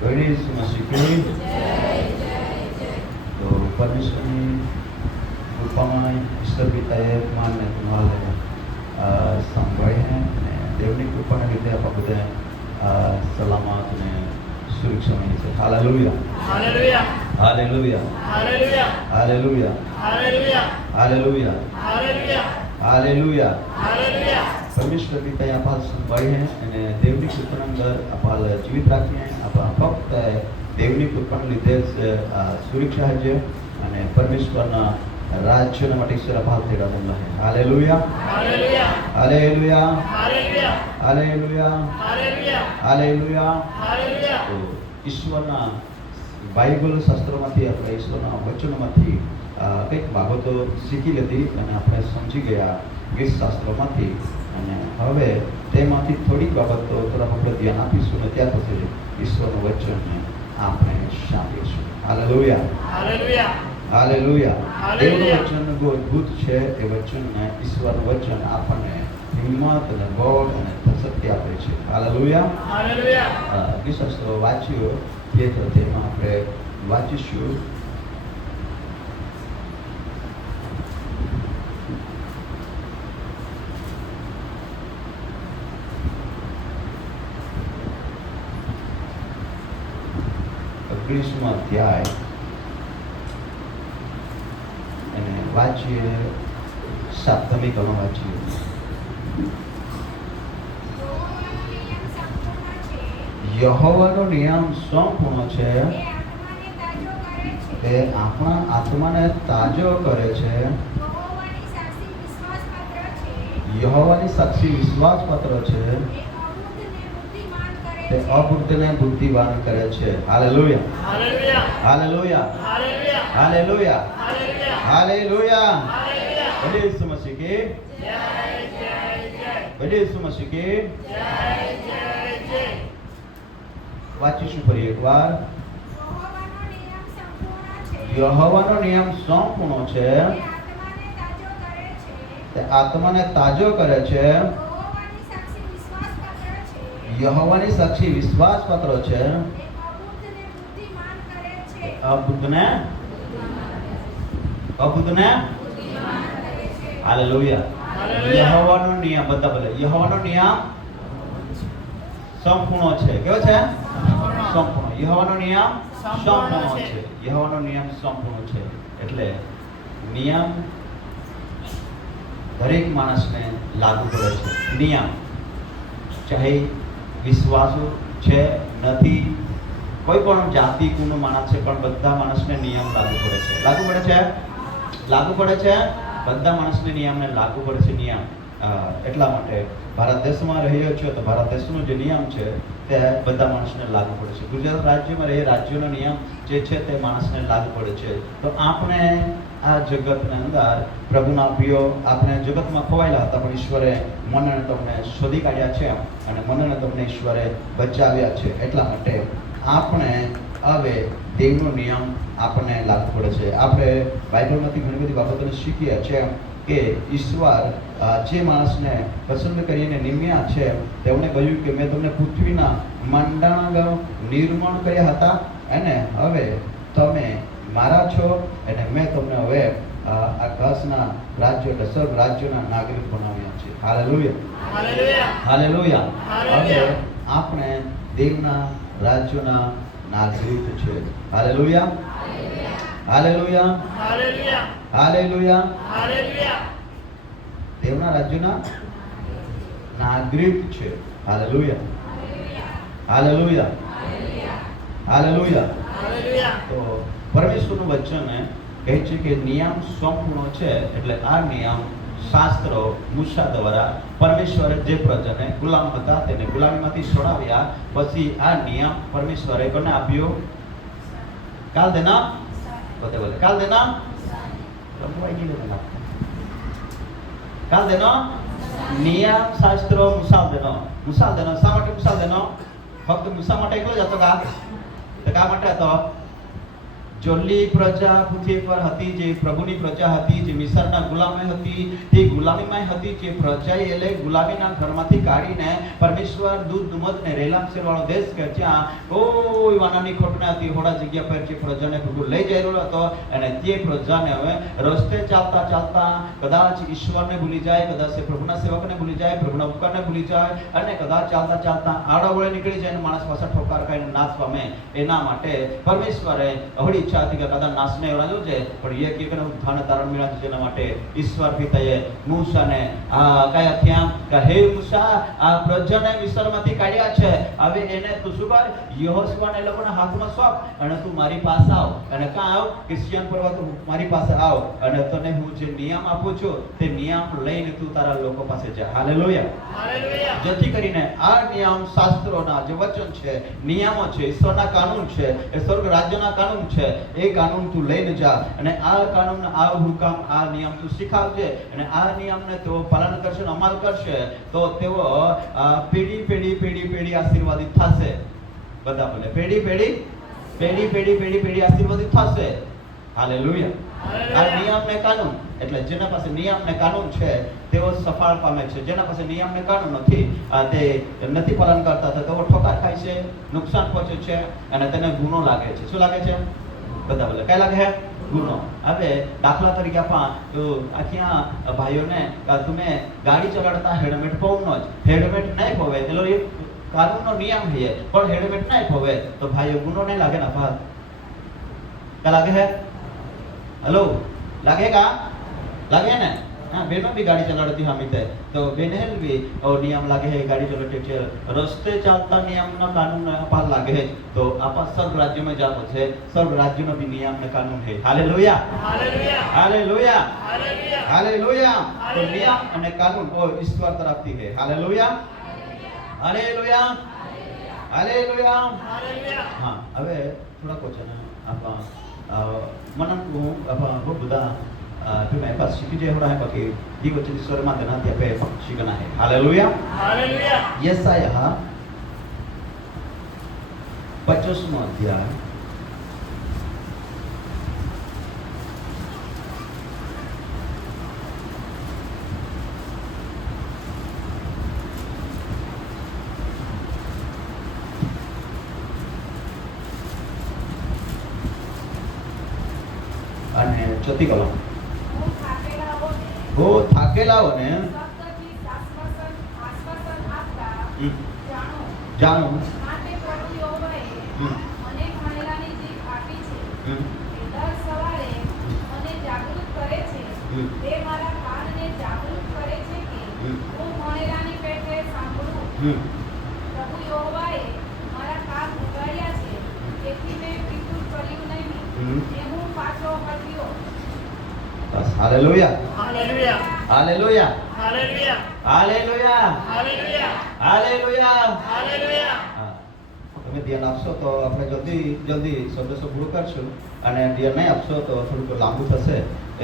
ગણેશ મસીહ तो परमेश्वर ने કૃપામાં ઈશ્વર પિતાએ માનને તમારે સંભાળી हैं દેવની કૃપાના લીધે આપણે બધા સલામત અને સુરક્ષામાં છે. Hallelujah hallelujah hallelujah hallelujah hallelujah hallelujah hallelujah hallelujah hallelujah. હાલેલુયા. પરમેશ્વર પિતાએ આપણે સંભાળી हैं અને દેવની કૃપાના અંદર આપણે જીવિત રાખીએ. આપણે ફક્ત દેવની કૃપાના લીધે જ સુરક્ષા છે અને પરમેશ્વરના રાજ્યના માટે ઈશ્વર ભાગ થયેલા બનલા છે. Hallelujah hallelujah hallelujah hallelujah hallelujah hallelujah hallelujah. હાલેલુયા. તો ઈશ્વરના બાઇબલ શાસ્ત્રોમાંથી આપણે ઈશ્વરના વચનોમાંથી કંઈક બાબતો શીખી લીધી અને આપણે સમજી ગયા ગીત શાસ્ત્રોમાંથી અને હવે તેમાંથી થોડીક બાબતો તરફ આપણે ધ્યાન આપીશું અને ત્યાર પછી ઈશ્વરનું વચનને આપણે સાંભળીશું. Hallelujah hallelujah hallelujah. દેવનું વચન બહુ અદ્ભુત છે. એ વચનને ઈશ્વરનું વચન આપણને હિંમત અને બળ અને શક્તિ આપે છે. હાલેલુયા. હાલેલુયા. ગીત શાસ્ત્રો વાંચ્યો તે તો તેમાં આપણે વાંચીશું ઓગણીસમો અધ્યાય અને વાંચીએ 7મી કલમ વાંચીએ. યહોવાનો નિયમ સંપૂર્ણ છે, તે આપણા આત્માને તાજો કરે છે. યહોવાની સાક્ષી વિશ્વાસપત્ર છે, તે અબુદ્ધને બુદ્ધિવાન કરે છે. Hallelujah hallelujah hallelujah hallelujah hallelujah hallelujah hallelujah. Hallelujah. બડી ઈસુ મસીહ કી જય જય જય બડી ઈસુ મસીહ કી. જય જય જય. વાંચીશું ફરી એકવાર. યહોવાનો નિયમ સંપૂર્ણ છે, તે આત્માને તાજો કરે છે. યહોવાની સાક્ષી વિશ્વાસપત્ર છે, અબુદ્ધને હાલેલુયા. યહોવાનો નિયમ બધા બોલે યહોવાનો નિયમ સંપૂર્ણ છે. કેવો છે? સંપૂર્ણ. યહોવાનો નિયમ સંપૂર્ણ છે. યહોવાનો નિયમ સંપૂર્ણ છે એટલે નિયમ દરેક માણસને લાગુ પડે છે. નિયમ ચાહે વિશ્વાસુ છે નથી, કોઈ પણ જાતિ કુળનો માણસ છે પણ બધા માણસને નિયમ લાગુ પડે છે. લાગુ પડે છે બધા માણસને નિયમને લાગુ પડે છે. નિયમ એટલા માટે ભારત દેશમાં રહ્યો છો તો ભારત દેશનો જે નિયમ છે તે બધા માણસને લાગુ પડે છે. ગુજરાત રાજ્યમાં રહે રાજ્યનો નિયમ જે છે તે માણસને લાગુ પડે છે. તો આપણે આ જગતના અંદર પ્રભુના પ્રિયો આપણે જગતમાં ખોવાયેલા હતા પણ ઈશ્વરે મને તમને શોધી કાઢ્યા છે અને મને તમને ઈશ્વરે બચાવ્યા છે. એટલા માટે આપણે હવે દેવનો નિયમ આપણને લાગુ પડે છે. આપણે બાઇબલમાંથી ઘણી બધી બાબતોને શીખીએ છીએ કે ઈશ્વર જે માણસને પસંદ કરીને નિમ્યા છે તેમણે કહ્યું કે મેં તમને પૃથ્વીના મંડાણા નિર્માણ કર્યા હતા અને હવે તમે મારા છો અને મેં તમને હવે આકાશના રાજ્ય એટલે સર્વ રાજ્યોના નાગરિક બનાવ્યા છે. હાલેલુયા હાલેલુયા. હવે આપણે દેવના રાજ્યોના નાગરિક છે. Hallelujah hallelujah hallelujah hallelujah. Hallelujah. દેવના રાજ્યના નાગરિક છે. Hallelujah hallelujah hallelujah. હાલેલુયા. તો પરમેશ્વરનું વચન કહે છે કે નિયમ સંપૂર્ણ છે એટલે આ નિયમ શાસ્ત્રો મૂસા દ્વારા પરમેશ્વરે જે પ્રજાને ગુલામ હતા તેને ગુલામીમાંથી છોડાવ્યા પછી આ નિયમ પરમેશ્વરે કોને આપ્યો? કાલ દેના બોલે કાલ દેના કાલ દેનો નિયમ શાસ્ત્રો મુસાલ દેનો શા માટે મુસાલ દેનો? ફક્ત મુસા માટે એકલો જ હતો કા? તો કા માટે હતો? ચોલી પ્રજા પૃથ્વી પર હતી, જે પ્રભુની પ્રજા હતી, જે મિસરના ગુલામી હતી, તે ગુલામીમાં હતી. જે પ્રજાએ એટલે ગુલામીના ઘરમાંથી કાઢીને પરમેશ્વર દૂધ દુમત ને રેલામસેર વાળો દેશ કે જ્યાં કોઈ વાનાની ખોટ ન હતી, હોડા જગ્યા પર જે પ્રજાને પ્રભુ લઈ જઈ રહ્યો હતો, અને તે પ્રજાને હવે રસ્તે ચાલતા ચાલતા કદાચ ઈશ્વરને ભૂલી જાય, કદાચ પ્રભુના સેવકને ભૂલી જાય, પ્રભુના ઉપકારને ભૂલી જાય, અને કદાચ ચાલતા ચાલતા આડાવળે નીકળી જાય અને માણસ પાછા ઠોકાર ખાઈને નાશ પામે. એના માટે પરમેશ્વરે અવળી ઈચ્છા હતી કે કદાચ નાશને એવડાવ્યો છે, પણ એ કે ઉત્થાન તારણ મેળવ્યું છે. જેના માટે ઈશ્વર પિતાએ મૂસાને કયા થયા કે હે મૂસા, આ પ્રજાને મિસ્રમાંથી કાઢ્યા છે, હવે એને તું શું કર, યહોશુઆને એ લોકોના હાથમાં સોંપ અને તું મારી પાસે આવ. અને કાં આવ કે સિયન પર્વત મારી પાસે આવ, અને તને હું જે નિયમ આપું છું તે નિયમ લઈને તું તારા લોકો પાસે જા. Hallelujah, hallelujah. જેથી કરીને આ નિયમ શાસ્ત્રોના જે વચન છે, નિયમો છે, ઈશ્વરના કાનૂન છે, એ સ્વર્ગ રાજ્યના કાનૂન છે, એ કાનૂન તું લઈને જા. અને આ કાનૂન, આ હુકમ, આ નિયમ તું શીખાવજે, અને આ નિયમને તેઓ પાલન કરશે, અમલ કરશે, તો તેઓ પેઢી પેઢી પેઢી પેઢી આશીર્વાદિત થશે. બધા બોલે પેઢી પેઢી પેઢી પેઢી પેઢી પેઢી આશીર્વાદિત થશે. હાલેલુયા. આ નિયમ ને કાનૂન, એટલે જેના પાસે નિયમ ને કાનૂન છે તેઓ સફળ પામે છે. જેના પાસે નિયમ ને કાનૂન નથી, તે નથી પાલન કરતા, તો તેઓ ઠોકાર ખાય છે, નુકસાન પહોંચે છે, અને તેને ગુનો લાગે છે. શું લાગે છે? બધા બોલે કઈ લાગે છે? ગુનો. હવે દાખલા તરીકે ક્યાં ભાઈઓને તમે ગાડી ચલાવતા હેલ્મેટ પહેરનો જ, હેલ્મેટ નહીં પહેરે એનો એક કાનૂનનો નિયમ છે, પણ હેલ્મેટ નહીં પહેરે તો ભાઈઓ ગુનો નહીં લાગે ને? ભાગ क्या लागे है? हेलो लगेगा? लगे ना? हाँ, बहनों भी गाड़ी चला रही हम इधर, तो बहनें भी और नियम लगे है गाड़ी चलाते थे, रास्ते चलता नियम ना कानून पाल लगे है, तो आप स्वर्ग राज्य में जाओ थे, स्वर्ग राज्य में भी नियम ना कानून है. हालेलुया, हालेलुया, हालेलुया, हालेलुया, हालेलुया. तो नियम અને કાનૂન ઓ ઈશ્વર તરફથી છે. હાલેલુયા, હાલેલુયા, હાલેલુયા, હાલેલુયા. હા. હવે થોડા ક્વેશ્ચન આપા મનંકુ આપા બહુ બધા तुम्हें बस सीखी जाए हो रहा है बाकी ये कुछ ईश्वर मां देना दिया पे सीखना है. हालेलुया, हालेलुया. यशायाह 25वां अध्याय અને ચોથી કલમ. હો થાકેલાઓને જાણો બસ. હાલેલુયા, hallelujah, hallelujah, hallelujah, hallelujah, hallelujah, hallelujah. હાલેલુયા. હા, તમે ધ્યાન આપશો તો આપણે જલ્દી જલ્દી સંદેશો પૂરો કરશું, અને ધ્યાન નહીં આપશો તો થોડુંક લાંબુ થશે,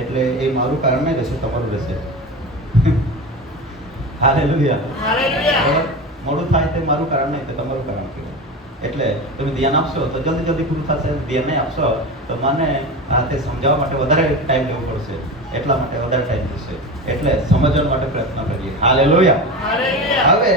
એટલે એ મારું કારણ નહીં રહેશે, તમારું રહેશે. હાલેલુયા. હાલેલુયા. મોડું થાય તે મારું કારણ નહીં, તે તમારું કારણ કહેવાય. એટલે તમે ધ્યાન આપશો તો જલ્દી જલ્દી પૂરું થશે, ધ્યાન નહીં આપશો તો મને તે સમજાવવા માટે વધારે ટાઈમ લેવો પડશે, એટલા માટે વધારે ટાઈમ થશે. એટલે સમજવા માટે પ્રયત્ન કરીએ. હાલેલુયા. હાલેલુયા. હવે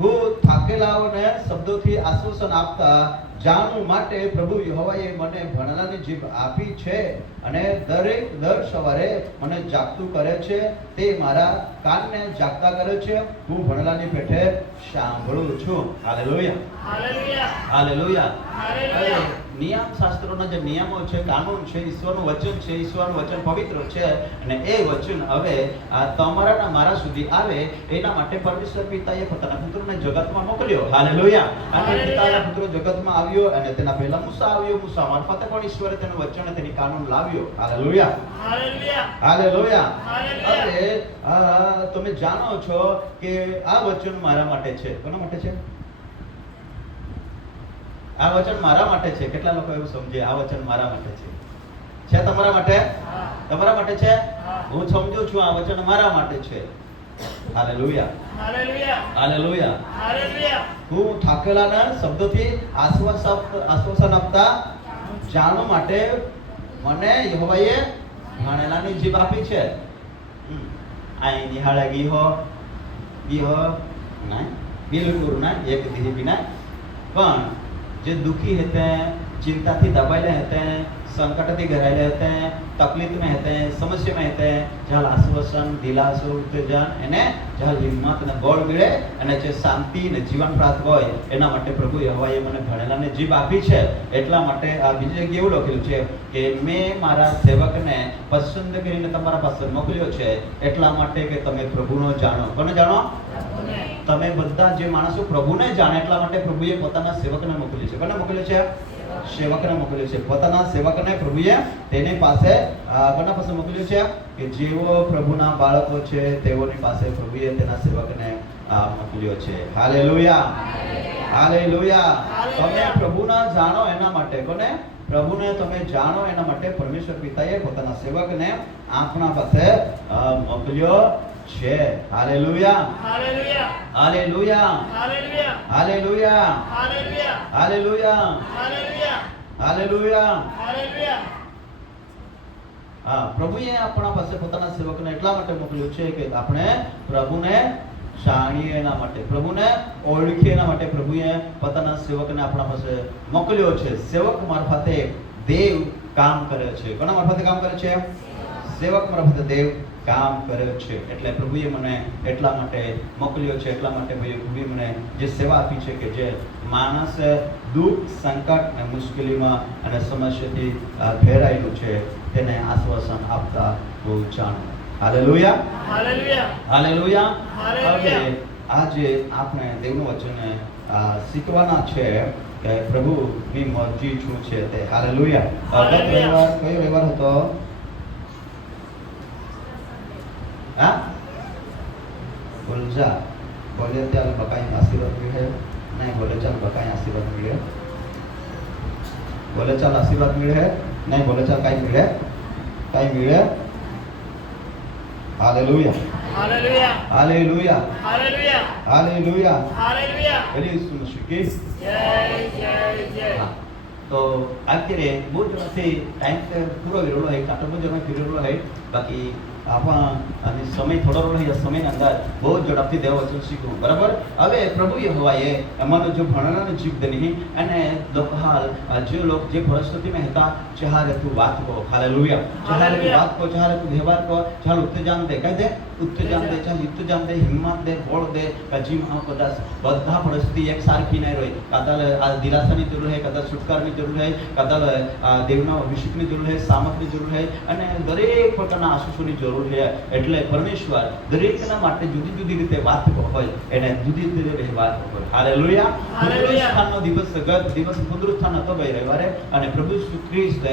હું થાકેલાઓને શબ્દોથી આશ્વાસન આપતા જાણવું માટે પ્રભુ યહોવાએ મને ભણનારની જીભ આપી છે, અને દર સવારે મને જાગતું કરે છે, તે મારા કાનને જાગતા કરે છે, હું ભણનારની પેઠે સાંભળું છું. Hallelujah, hallelujah, hallelujah. હાલેલુયા. નિયમ શાસ્ત્રોના જે નિયમો છે, કાનૂન છે, ઈશ્વરનું વચન છે, ઈશ્વરનું વચન પવિત્ર છે, અને એ વચન હવે તમારા અને મારા સુધી આવે એના માટે પરમેશ્વર પિતાએ પોતાના પુત્રને જગતમાં મોકલ્યો. હાલેલુયા. અને પિતાના પુત્ર જગતમાં આવ્યો, અને તેના પહેલા મૂસા આવ્યો, મૂસા મારફતે પણ ઈશ્વરે તેનું વચન અને તેની કાનૂન લાવ્યો. Hallelujah, hallelujah, hallelujah. હાલેલુયા. હવે તમે જાણો છો કે આ વચન મારા માટે છે. કોના માટે છે? આ વચન મારા માટે છે. કેટલા લોકો એવું સમજે આ વચન મારા માટે છે? છે તમારા માટે? તમારા માટે છે? હું સમજુ છું આ વચન મારા માટે છે. Hallelujah, hallelujah, hallelujah. હાલેલુયા. હું થાકેલાના શબ્દોથી આશ્વાસન આપતા જાણવા માટે મને યહોવાએ ભણેલાની જીભ આપી છે. અહીં નિહાળે ગીહો ના બિલકુલ ના એક દી બી ના. પણ જે દુખી હતે, चिंताથી દબાયેલા હતા, સંકટથી ઘેરાયેલા હતા, તકલીફમાં હતા, સમસ્યામાં હતા, જ્યાં આશ્વાસન, દિલાસો, ઉત્તેજન એને જ્યાં હિંમત અને બળ મળે અને જે શાંતિ અને જીવન પ્રાપ્ત હોય એના માટે પ્રભુ યહોવાએ મને ભણેલાને જીભ આપી છે. એટલા માટે આ બીજી જગ્યાએ એવું લખેલું છે કે મેં મારા સેવકને પસંદ કરીને તમારા પાસે મોકલ્યો છે એટલા માટે કે તમે પ્રભુનો જાણો. કોને જાણો? તમે બધા જે માણસો પ્રભુને જાણે એટલા માટે પ્રભુએ પોતાના સેવકને મોકલ્યો છે. કોને મોકલ્યો છે? સેવકને મોકલ્યો છે. પોતાના સેવકને પ્રભુએ તેની પાસે કોના પાસે મોકલ્યો છે કે જેઓ પ્રભુના બાળકો છે તેઓની પાસે પ્રભુએ તેના સેવકને મોકલ્યો છે. Hallelujah, hallelujah. તમે પ્રભુના જાણો એના માટે. કોને? પ્રભુને તમે જાણો એના માટે પરમેશ્વર પિતાએ પોતાના સેવકને આપણા પાસે મોકલ્યો છે. Hallelujah, hallelujah, hallelujah, hallelujah, hallelujah, hallelujah, hallelujah, hallelujah, hallelujah. હાલેલુયા. હા, પ્રભુએ આપણા પાસે પોતાના સેવકને એટલા માટે મોકલ્યો છે કે આપણે પ્રભુને જાણીએ એના માટે, પ્રભુને ઓળખીએ એના માટે પ્રભુએ પોતાના સેવકને આપણા પાસે મોકલ્યો છે. સેવક મારફતે દેવ કામ કરે છે. કોના મારફતે કામ કરે છે? સેવક મારફતે દેવ કામ કર્યો છે. એટલે પ્રભુએ મને એટલા માટે મોકલ્યો છે. એટલા માટે પ્રભુએ મને જે સેવા આપી છે કે જે માણસ દુઃખ, સંકટ અને મુશ્કેલીમાં અને સમસ્યાથી ઘેરાયેલું છે તેને આશ્વાસન આપતા હું જાણું. Hallelujah, hallelujah, hallelujah. હાલેલુયા. હવે આજે આપણે દેવનું વચન શીખવાના છે કે પ્રભુની મરજી શું છે તે. હાલેલુયા. ગત રવિવાર કયો રવિવાર હતો? હા, બોલ જા. બોલે ત્યારે બકાઈ આશીર્વાદ મળે. નહીં બોલે ચાલ બકાઈ આશીર્વાદ મળે. બોલે ચાલ આશીર્વાદ મળે. નહીં બોલે ચાલ કાંઈ મળે. કાંઈ મળે. હાલેલુયા, હાલેલુયા, હાલેલુયા, હાલેલુયા, હાલેલુયા. હાલેલુયા. એની શું શીખી? જય, જય, જય. હા. તો અત્યારે બહુ ઝડપથી ટાઈમ પૂરો વિરોલો હોય, કાંતો બહુ ઝડપથી વિરોલો હોય. બાકી આપણા સમય થોડો રહે, સમયની અંદર બહુ ઝડપથી દેવ વચન શીખવું. બરાબર. હવે પ્રભુ યહોવાએ એમાંનો જો ભણેલાને જીભ દેની અને હાલ જે લોક જે પરિસ્થિતિમાં હતા ચાહે તું વાત કહો. હાલેલુયા. ચાહે તું વાત કહો, ચાહે તું વ્યવહાર કહો, ચાહે ઉત્તેજન દે. કહી દે ઉત્તેજન દે, ચાહે ઉત્તેજન દે, હિંમત દે, બળ દે. જીવમાં કદાચ બધા પરિસ્થિતિ એક સારખી નહીં રહી. કદાચ આ દિલાસાની જરૂર છે, કદાચ છુટકારની જરૂર છે, કદાચ દેવના અભિષેકની જરૂર છે, સામર્થની જરૂર છે અને દરેક પ્રકારના આશીષોની જરૂર છે. એટલે પરમેશ્વર દરેકના માટે જુદી જુદી રીતે વાત હોય એને જુદી જુદી રીતે વાત હોય. હાલેલુયા. પુનરુત્થાનનો દિવસ ગત દિવસ પુનરુત્થાન હતો ગઈ રવિવારે અને પ્રભુ ઈસુ ખ્રિસ્ત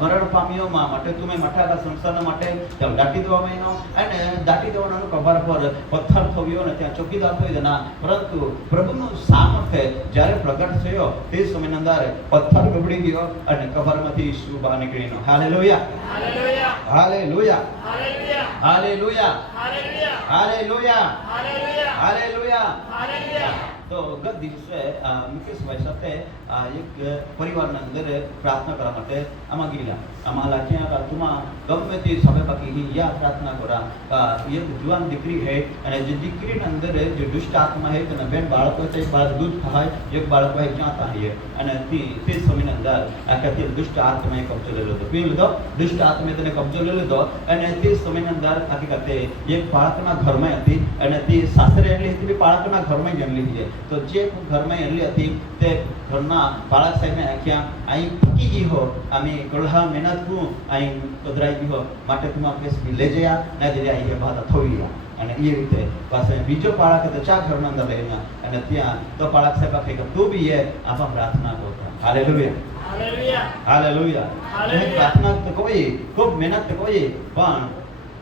મરણ પામ્યોમાં માટે તમે મઠાકા સંસારના માટે ત્યાં દાટી દેવામાં અને દાટી દેવાના કબર પર પથ્થર થયો અને ત્યાં ચોકીદાર થઈ જના. પરંતુ પ્રભુનું સામર્થ્ય જ્યારે પ્રગટ થયો તે સમયની અંદર પથ્થર ગબડી ગયો અને કબરમાંથી ઈસુ બહાર નીકળીનો. હાલેલુયા, hallelujah, hallelujah, hallelujah, hallelujah, hallelujah, hallelujah, hallelujah, hallelujah. હાલેલુયા. તો ગત દિવસે મુકેશભાઈ સાથે એક પરિવારના અંદર પ્રાર્થના કરવા માટે આમાં ગયેલા. આમાં લાખ્યા તુમાં ગમે તે સમય બાકી યા પ્રાર્થના કરા. એક જુવાન દીકરી હે અને જે દીકરીના અંદર જે દુષ્ટ આત્મા હે તેને બેન બાળકો છે, એક બાળક દૂધ ખાય, એક બાળક હોય જ્યાં થાય અને તે સમયની અંદર આખી દુષ્ટ આત્માએ કબજો લઈ લીધો. પી લીધો દુષ્ટ આત્માએ તેને કબજો લઈ લીધો અને તે સમયની અંદર હકીકતે એક બાળકના ઘરમાં હતી અને તે સાસરે એટલી હતી બાળકના ઘરમાં જન્મલી હતી. તો જે ઘરમાં એલી હતી તે ઘરના બાળક સાહેબને આખ્યા અહીં ફૂકી ગઈ હો, અમે કડહા મહેનત કું અહીં કદરાઈ ગઈ હો માટે તું કેસ લઈ જયા ના જઈ એ વાત થઈ ગયા. અને એ રીતે પાસે બીજો બાળક હતો ચા ઘરના અંદર લઈને અને ત્યાં તો બાળક સાહેબ આખે તું બી એ આપણા પ્રાર્થના કરતા. Hallelujah, hallelujah, hallelujah. પ્રાર્થના તો કોઈ ખૂબ મહેનત તો કોઈ પણ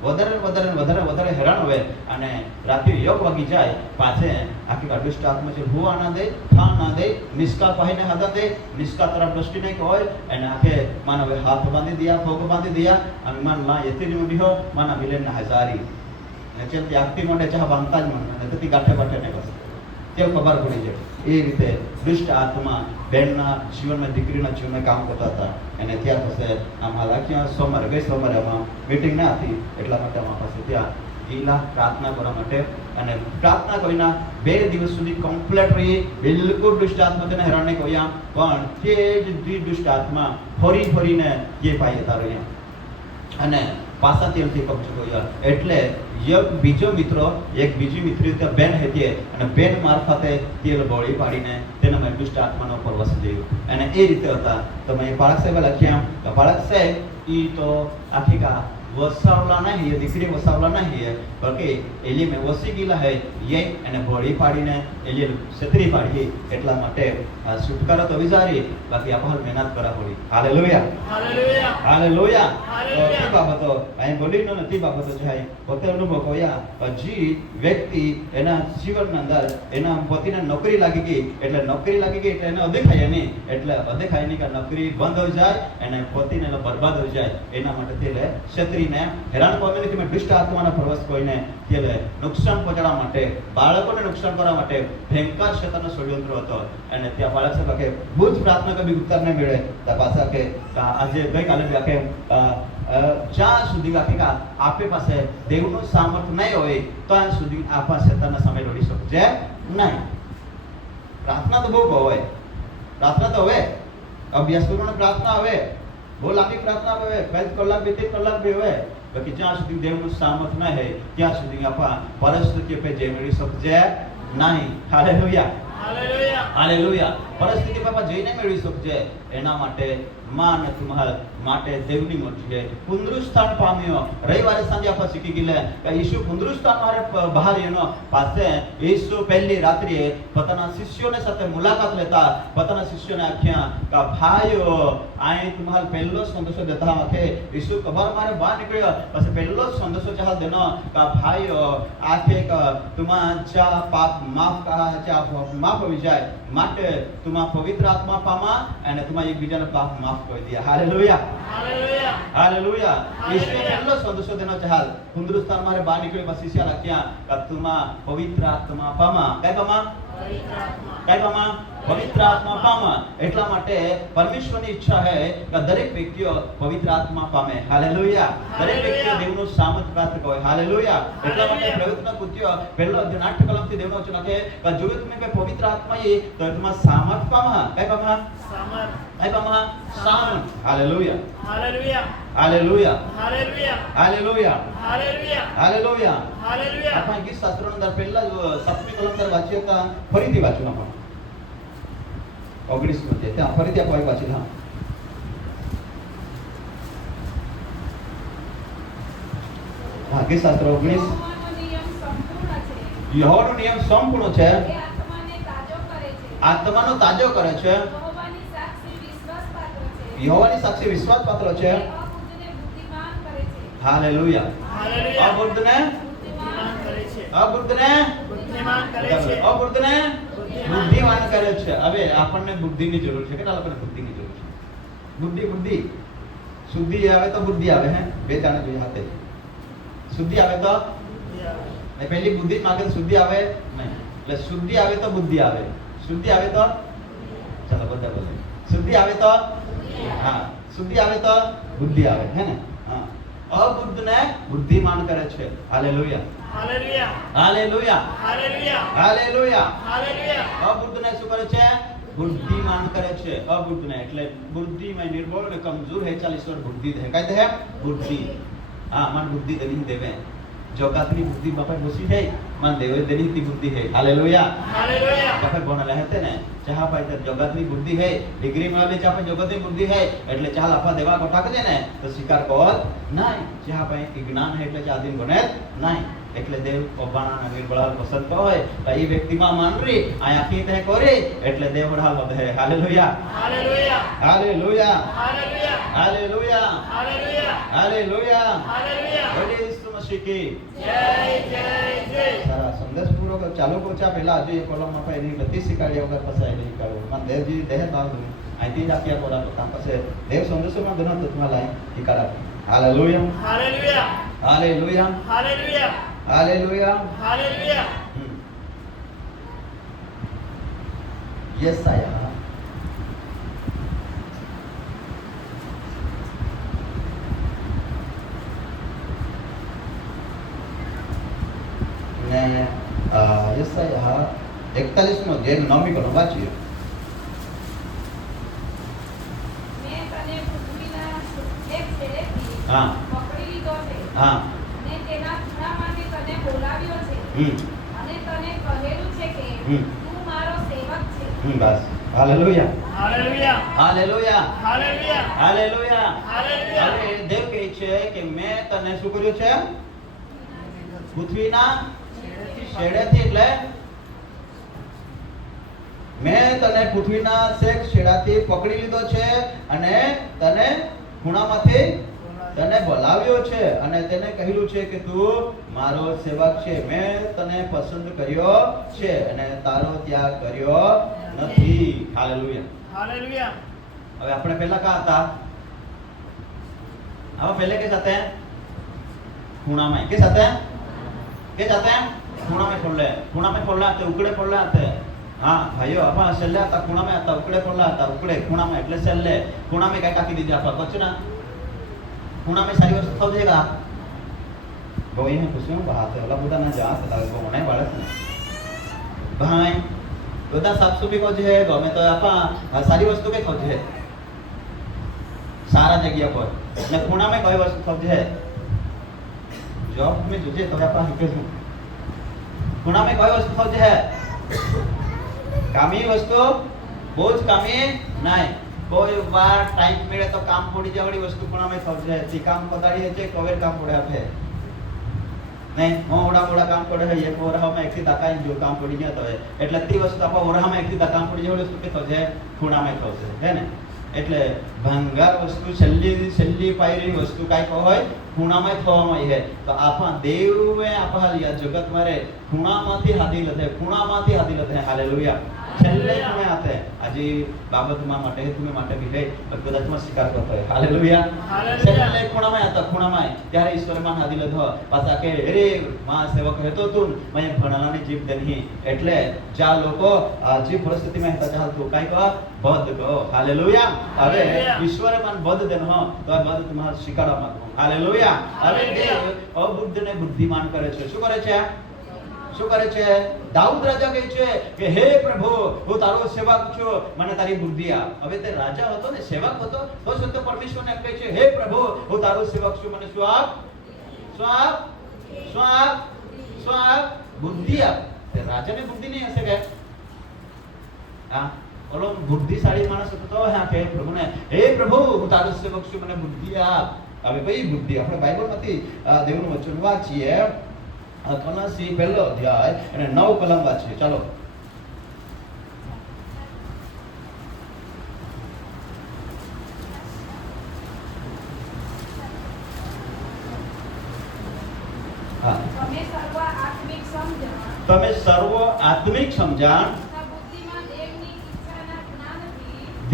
વધારે હેરાન હોય અને રાત્રે 1 વાગી જાય પાછે આખી અદૃષ્ટ આત્મા છે હુવા ના દે, ખાન ના દે, નિષ્કા પાહીને હાથા દે, નિષ્કા તરફ દ્રષ્ટિ નહીં હોય અને આખે માનવે હાથ બાંધી દિયા, પગ બાંધી દિયા અને માન માં એથી જ હો માના મિલન ના હજારી અને ચેતી આખતી મોડે ચાહ બાંધતા જ મને તેથી ગાંઠે બાઠે નહીં બસ તે ખબર પડી જાય. એ રીતે દુષ્ટ આત્મા બેનના જીવનમાં, દીકરીના જીવનમાં કામ કરતા હતા. અને ત્યાર પછી આમ હાલાકી સોમવારે ગઈ સોમવારે આમાં મીટિંગ ના હતી, એટલા માટે અમારા પાસે ત્યાં ગયેલા પ્રાર્થના કરવા માટે. અને પ્રાર્થના કોઈના 2 દિવસ સુધી કમ્પ્લીટ રહી. બિલકુલ દુષ્ટ આત્મા તેને હેરાન નહીં કર્યા, પણ તે જ દુષ્ટ આત્મા ફરીને જે પાઈ હતા રહ્યા અને પાછા તેલથી કબજો કર્યા. એટલે એક બીજી મિત્ર ત્યાં બેન હતી અને બેન મારફતે તેલ બળી પાડીને તેના દુષ્ટ આત્માનો પરવશ થયો. અને એ રીતે હતા. તમે બાળક સાહેબ લખ્યા કે બાળક સાહેબ એ તો આખી વસાવલા નહીં, દીકરી વસાવલા નહીં, બાકી એલી મેં વસી ગયેલા હે એ એને બળી પાડીને એલી છેતરી પાડી. એટલા માટે છુટકારો તો વિચારી, બાકી આપણે મહેનત કરવા પડી. Hallelujah, hallelujah, hallelujah. હાલેલુયા. તે બાબતો અહીં બોલીનો નથી બાબતો છે. પોતે અનુભવ કર્યા. જે વ્યક્તિ એના જીવનના અંદર એના પતિને નોકરી લાગી ગઈ એટલે એને અદેખાય નહીં, એટલે અદેખાય નહીં કે નોકરી બંધ થઈ જાય અને પતિને બરબાદ થઈ જાય. એના માટે તે ક્ષત્રિને હેરાન પામે કે મેં દુષ્ટ આત્માના પ્રવસ કોઈને તે નુકસાન પહોંચાડવા માટે, બાળકોને નુકસાન કરવા માટે ભયંકર શેતાનનો ષડયંત્ર હતો. અને ત્યાં બાળક સાહેબ કે બહુ જ પ્રાર્થના કરી, ઉત્તર નહીં મળે. તો પાછા કે આજે ગઈકાલે કે જ્યાં સુધી આપણી પાસે દેવનું સામર્થ્ય નહીં હોય ત્યાં સુધી આપણા શેતાનના સામે લડી શકશે નહીં. પ્રાર્થના તો બહુ હોય, પ્રાર્થના તો હવે અભ્યાસ કરવાનો પ્રાર્થના હવે બહુ લાંબી પ્રાર્થના હવે 5 કલાક 2 કલાક બી હવે, બાકી જ્યાં સુધી દેવનું સામર્થ્ય ન હોય ત્યાં સુધી આપણા પરિસ્થિતિ પર જે મેળવી શકશે નહીં. હાલેલુયા, હાલેલુયા, હાલેલુયા. પરિસ્થિતિ પર જઈને મેળવી શકશે. એના માટે માં અને તુમ્હાર માટે દેવની મરજી છે. પુનરુત્થાન પામ્યો. રવિવારે સાંજે આપણે શીખી ગયેલા કે ઈસુ પુનરુત્થાન મારે બહાર એનો પાસે ઈસુ પહેલી રાત્રિએ પોતાના શિષ્યોને સાથે મુલાકાત લેતા પોતાના શિષ્યોને આખ્યા કે ભાઈઓ આય તુમ્હાર પહેલો સંદેશો દેતા કે ઈસુ ખબર મારે બહાર નીકળ્યો પછી પહેલો સંદેશો ચાહ દેનો કે ભાઈઓ આખે કે તુમા ચા પાપ માફ હોવી જાય માટે તુમા પવિત્ર આત્મા પામા અને તુમા એકબીજાને પાપ માફ કરી દિયા. Hallelujah, hallelujah, hallelujah. ઈશ્વરે પહેલો સંદેશો દેનો ચાહ પુનરુત્થાન મારે બહાર નીકળ્યો પછી શિષ્ય લખ્યા કે તુમા પવિત્ર આત્મા પામા. કઈ પામા? પવિત્ર આત્મા પામા. એટલા માટે પરમેશ્વરની ઈચ્છા છે કે દરેક વ્યક્તિઓ પવિત્ર આત્મા પામે. હાલેલુયા. દરેક વ્યક્તિઓ દેવનું સામર્થ્ય પ્રાપ્ત કરે. હાલેલુયા. એટલા માટે પ્રયત્ન કૃત્ય પહેલો 8 કલમથી દેવનો વચન કહે કે જો તમે કે પવિત્ર આત્મા એ તો તમારા સામર્થ્ય પામા. કઈ પામા? સામર્થ્ય, કઈ પામા? સામર્થ્ય. Hallelujah, hallelujah, hallelujah, hallelujah, hallelujah, hallelujah, hallelujah. Hallelujah. આપણે ગીત શાસ્ત્રોની અંદર પહેલા 7મી કલમ અંદર વાંચ્યો હતા, ફરીથી વાંચો ના પણ 19 માં ત્યાં ફરીથી આપણે વાંચી. હા, ગીત શાસ્ત્ર 19. યહોવાનો નિયમ સંપૂર્ણ છે, આત્માનો તાજો કરે છે, યહોવાની સાક્ષી વિશ્વાસપાત્ર છે. હાલેલુયા. હાલેલુયા. અબુદ્ધને બુદ્ધિમાન કરે છે. અબુદ્ધને બુદ્ધિમાન કરે છે. અબુદ્ધને બુદ્ધિમાન કરે છે. હવે આપણને બુદ્ધિની જરૂર છે. કેટલા લોકોને બુદ્ધિની જરૂર છે? બુદ્ધિ શુદ્ધિ આવે તો બુદ્ધિ આવે. હે બે જાણે જોઈએ હાથે. શુદ્ધિ આવે તો પહેલી બુદ્ધિ માંગે તો શુદ્ધિ આવે નહીં. એટલે શુદ્ધિ આવે તો બુદ્ધિ આવે. શુદ્ધિ આવે તો ચાલો બધા બોલે. શુદ્ધિ આવે તો હા, શુદ્ધિ આવે તો બુદ્ધિ આવે. હે ને? હા. અબુદ્ધને બુદ્ધિમાન કરે છે. Hallelujah, hallelujah, hallelujah, hallelujah, hallelujah. હાલેલુયા. અબુદ્ધને શું કરે છે? બુદ્ધિમાન કરે છે. અબુદ્ધને એટલે બુદ્ધિમાં નિર્બળ અને કમજોર હે 40 વર્ષ બુદ્ધિ દે. કઈ દે? બુદ્ધિ. હા, મન બુદ્ધિ દેવી દેવે. જોગાતની બુદ્ધિ બાપા બસી હે, મન દેવે દેની બુદ્ધિ હે. Hallelujah, hallelujah. બાપા બોના લહેતે ને ચાહ ભાઈ તો જોગાતની બુદ્ધિ હે, ડિગ્રી મેળવે છે આપણે જોગાતની બુદ્ધિ હે એટલે ચાલ આપા દેવા કોટા કે ને તો સ્વીકાર કર નહીં. ચાહ ભાઈ જ્ઞાન હે એટલે ચાદીન બને નહીં. એટલે દેવ પબાણા નિર્બળાલ પસંદ હોય તો એ વ્યક્તિમાં માનરી આયાથી તે કરે એટલે દેવ બળાલ વધે. Hallelujah, hallelujah, hallelujah, hallelujah, hallelujah, hallelujah, hallelujah. Hallelujah. બોલે ઈસુ મસીહ કી જય, જય, જય. સારા સંદેશ પૂરો ચાલુ પહોંચ્યા પહેલા હજુ એ કોલમમાં પણ એની બધી શીખાડી વગર પછી નહીં શીખાડ્યું. મને દેવજી દેહ ભાવ અહીંથી જ આપ્યા કોલા તો કામ પછી દેવ સંદેશોમાં ઘણા તત્માં લાઈ શીખાડા. હાલેલુયા, હાલેલુયા, હાલેલુયા, હાલેલુયા, હાલેલુયા. હાલેલુયા. યશાયા ને યશાયા 41મો અધ્યાય 9મી કલમ વાંચીએ. મેં તને પૃથ્વીના એક છેડેથી હા. પકડી લીધો છે હા. અને તેના ખૂણામાંથી તને બોલાવ્યો છે અને તને કહેલું છે કે તું મારો સેવક છે. બસ. હાલેલુયા. હાલેલુયા. હાલેલુયા. હાલેલુયા. હાલેલુયા. હાલેલુયા. હવે દેવ કહે છે કે મેં તને શું કર્યું છે? પૃથ્વીના છેડેથી, એટલે મેં તને પૃથ્વીના શેક છેડાથી પકડી લીધો છે અને તને ખૂણામાંથી તને બોલાવ્યો છે અને તેને કહેલું છે કે તું મારો સેવક છે. મેં તને પસંદ કર્યો છે અને તારો ત્યાગ કર્યો નથી. હાલેલુયા. હાલેલુયા. હવે આપણે પહેલા કहाँ હતા? हम पहले के जाते हैं खूणा में. के जाते हैं? के जाते हैं? खूणा में खोल रहे हैं. खूणा में खोल रहे आते, उकड़े खोल रहे आते. हाँ भाइयों, अपन सेल्ले आता, खूणा में आता, उकड़े खोल रहा आता, उकड़े खूणा में એટલે સેલ્લે. ખૂણા में क्या કાકી દીધી આપા કચરા. ખૂણા में सारी वस्तु थोप देगा. कोई है खुशी में बात है. वाला बुढ़ा ना जा सकता है. वो होने वाला है. भाई બધા સાતસો બી ખોજે ગમે તો આપા સારી વસ્તુ કે ખોજે સારા જગ્યા પર ને ખૂણામાં કઈ વસ્તુ ખોજે જોબ में જોજે તો આપા હિકે શું ખૂણામાં કઈ વસ્તુ ખોજે કામી વસ્તુ બહુ જ કામી નહીં કોઈ વાર ટાઈમ મળે તો કામ પડી જવાળી વસ્તુ ખૂણામાં ખોજે તી કામ પતાડી છે કવેર કામ પડે આપે નહીં મોડા કામ પડે છે એક ઓરહામાં એકથી તાકાઈ જો કામ પડી ગયા તો એટલે તે વસ્તુ આપા ઓરહામાં એકથી કામ પડી જવાળી વસ્તુ કે થશે ખૂણામાં થશે હે ને એટલે ભંગાર વસ્તુ છેલ્લી પાયરી વસ્તુ કાંઈક હોય ખૂણામાં થવામાં છે તો આપા દેવે આપા જગત મારે ખૂણામાંથી હાદી લધે હાલેલુયા છેલ્લે ખૂણે આતે આજે બાબતમાં માટે હેતુને માટે બી હે કદાચમાં સ્વીકાર કરતો હોય હાલેલુયા છેલ્લે ખૂણામાં આતા ખૂણામાં ત્યારે ઈશ્વરમાં હાદી લધો પાછા કે અરે માં સેવક હેતો તું મેં ભણાલાની જીભ દેની એટલે જા લોકો જે પરિસ્થિતિમાં હતા ચાલતું કાંઈક બધ કહો હાલેલુયા હવે ઈશ્વરે મન બધ દેન હો તો આ બધ તમારે સ્વીકારવા માંગો હાલેલુયા હવે દેવ અબુદ્ધને બુદ્ધિમાન કરે છે શું કરે છે દાઉદ રાજા કહે છે કે હે પ્રભુ હું તારો સેવક છું મને તારી બુદ્ધિ આપ. હવે તે રાજા હતો ને સેવક હતો તો સત્ય પરમેશ્વરને કહે છે હે પ્રભુ હું તારો સેવક છું મને શું આપ બુદ્ધિ આપ. તે રાજાને બુદ્ધિ નહીં હશે કે હા બોલો બુદ્ધિશાળી માણસ હતો તો હા કે પ્રભુને હે પ્રભુ હું તારો સેવક છું મને બુદ્ધિ આપ. હવે કઈ બુદ્ધિ આપણે બાઇબલમાંથી દેવનું વચન વાંચીએ કલાસી પહેલો અધ્યાય અને 9 કલમ વાંચીએ ચાલો. હા તમે સર્વ આત્મિક સમજણ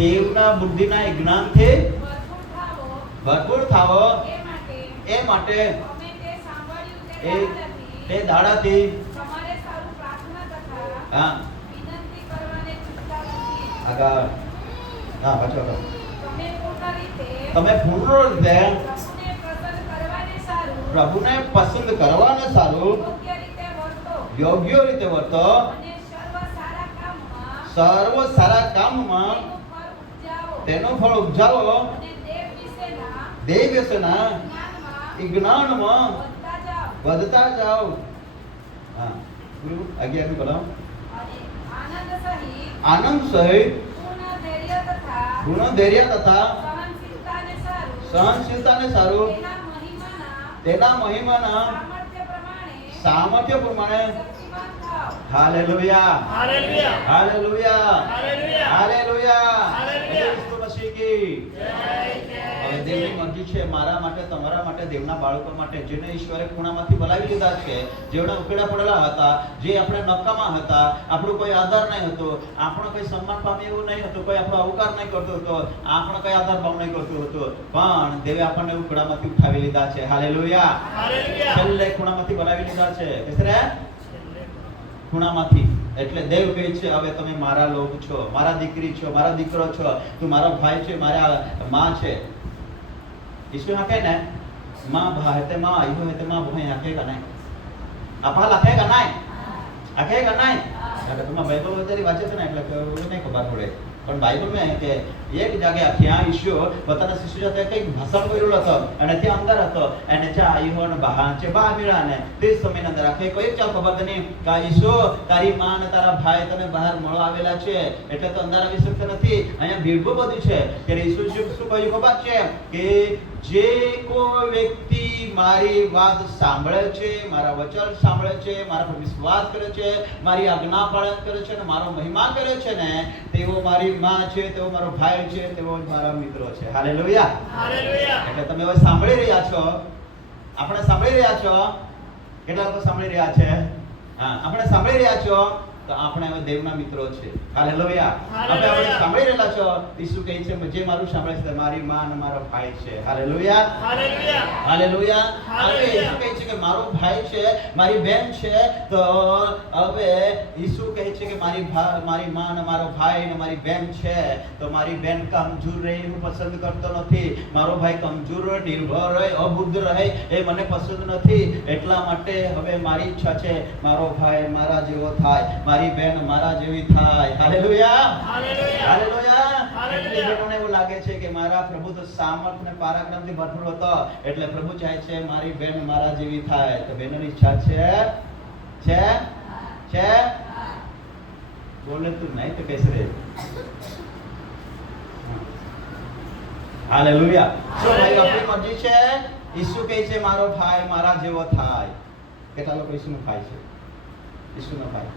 દેવના બુદ્ધિના જ્ઞાનથી ભરપૂર થાવો એ માટે તે દાડાથી હા આગળ હા પાછો તમે પૂર્ણ રીતે પ્રભુને પસંદ કરવાને સારું યોગ્ય રીતે વર્તો સર્વ સારા કામમાં તેનો ફળ ઉપજાવો દેવ વિશેના જ્ઞાનમાં વધતા જાઓ. હા 11 કલમ આનંદ સહિત પૂર્ણ ધૈર્ય તથા સહનશીલતાને સારું તેના મહિમાના સામર્થ્ય પ્રમાણે હાલેલુયા hallelujah. Hallelujah hallelujah. Hallelujah hallelujah. ઈસુ મસીહ કી જય હવે દેવની મરજી છે મારા માટે તમારા માટે દેવના બાળકો માટે જેને ઈશ્વરે ખૂણામાંથી બોલાવી લીધા છે જેઓના ઉકેડા પડેલા હતા જે આપણે નકામા હતા આપણો કોઈ આધાર નહીં હતો આપણો કોઈ સન્માન પામે એવું નહીં હતું કોઈ આપણો અવકાર નહીં કરતો હતો આપણો કોઈ આધાર ભાવ નહીં કરતો હતો પણ દેવે આપણને ઉકેડામાંથી ઉઠાવી લીધા છે હાલેલુયા હાલેલુયા. છેલ્લે ખૂણામાંથી બોલાવી લીધા છે કેસરે ખૂણામાંથી એટલે દેવ કહે છે હવે તમે મારા લોક છો, મારા દીકરી છો, મારા દીકરો છો, તું મારો ભાઈ છે, મારા માં છે. ઈસુ હાકે ને માં ભાઈ તે માં આયો હે તે માં ભાઈ હાકેગા નહીં. આપણા લખેગા નહીં, હાકેગા નહીં. એટલે તમે બાઇબલ વધારે વાંચે છે ને એટલે નહીં ખબર પડે. પણ બાઇબલ મેં કે એક જગ્યા ત્યાં ઈસુ પોતાના શિષ્ય સાથે કંઈક ભાષણ કર્યું હતો અને ત્યાં અંદર હતો અને ત્યાં આયો અને બહાર છે બા મેળા ને તે સમયની અંદર આખે કોઈ ચાલ ખબર નહીં કે ઈસુ તારી માં અને તારા ભાઈ તને બહાર મળવા આવેલા છે એટલે તો અંદર આવી શકતો નથી. અહીંયા ભીડ બહુ બધી છે. ત્યારે ઈસુ શું કહ્યું ખબર છે કે જે કોઈ વ્યક્તિ મારી વાત સાંભળે છે, મારા વચન સાંભળે છે, મારા પર વિશ્વાસ કરે છે, મારી આજ્ઞા પાલન કરે છે અને મારો મહિમા કરે છે ને તેઓ મારી માં છે, તેઓ મારો ભાઈ છે, તેઓ મારા મિત્રો છે. હાલેલુયા. હાલેલુયા. એટલે તમે હવે સાંભળી રહ્યા છો, આપણે સાંભળી રહ્યા છો. કેટલા લોકો સાંભળી રહ્યા છે? હા, આપણે સાંભળી રહ્યા છો તો આપણે હવે દેવના મિત્રો છે. હાલેલુયા. હવે આપણે સાંભળી રહેલા છો. ઈસુ કહે છે જે મારું સાંભળે છે મારી માં અને મારો ભાઈ છે. હાલેલુયા. હાલેલુયા. હાલેલુયા. હવે ઈસુ કહે છે કે મારો ભાઈ છે, મારી બેન છે. તો હવે ઈસુ કહે છે કે મારી માં અને મારો ભાઈ અને મારી બેન છે તો મારી બેન કમજોર રહે હું પસંદ કરતો નથી. મારો ભાઈ કમજોર રહે, નિર્ભર રહે, અબુદ્ધ રહે એ મને પસંદ નથી. એટલા માટે હવે મારી ઈચ્છા છે મારો ભાઈ મારા જેવો થાય, મારી બેન મારા જેવી થાય. હાલેલુયા. હાલેલુયા. હાલેલુયા. હાલેલુયા. એટલે લોકોને એવું લાગે છે કે મારા પ્રભુ તો સામર્થ અને પરાક્રમથી ભરપૂર હતો એટલે પ્રભુ ચાહે છે મારી બેન મારા જેવી થાય. તો બેનની ઈચ્છા છે છે છે બોલે તું નહીં તો કૈસે રે. હાલેલુયા. સો ભાઈ આપણી મરજી છે. ઈસુ કહે છે મારો ભાઈ મારા જેવો થાય. કેટલા લોકો ઈસુનો ભાઈ છે? ઈસુનો ભાઈ.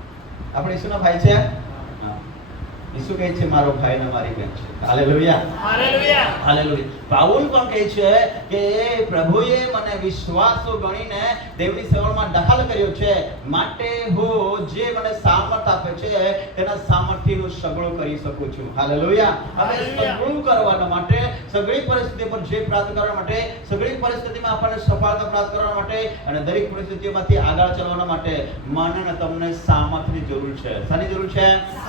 આપણે ઈસુનો ભાઈ છે. હા. ઈસુ કહે છે મારો ભાઈ અને મારી બેન છે. હાલેલુયા. હાલેલુયા. હાલેલુયા. પાઉલ પણ કહે છે કે પ્રભુએ મને વિશ્વાસુ ગણીને દેવની સેવામાં દાખલ કર્યો છે માટે હું જે મને સામર્થ આપે છે તેના સામર્થ્યથી હું સગળું કરી શકું છું. હાલેલુયા. હવે સગળું કરવા માટે, સગળી પરિસ્થિતિ પર જે પ્રાપ્ત કરવા માટે, સગળી પરિસ્થિતિમાં આપણને સફળતા પ્રાપ્ત કરવા માટે અને દરેક પરિસ્થિતિઓમાંથી આગળ ચાલવા માટે મને અને તમને સામર્થ્યની જરૂર છે. શાની જરૂર છે?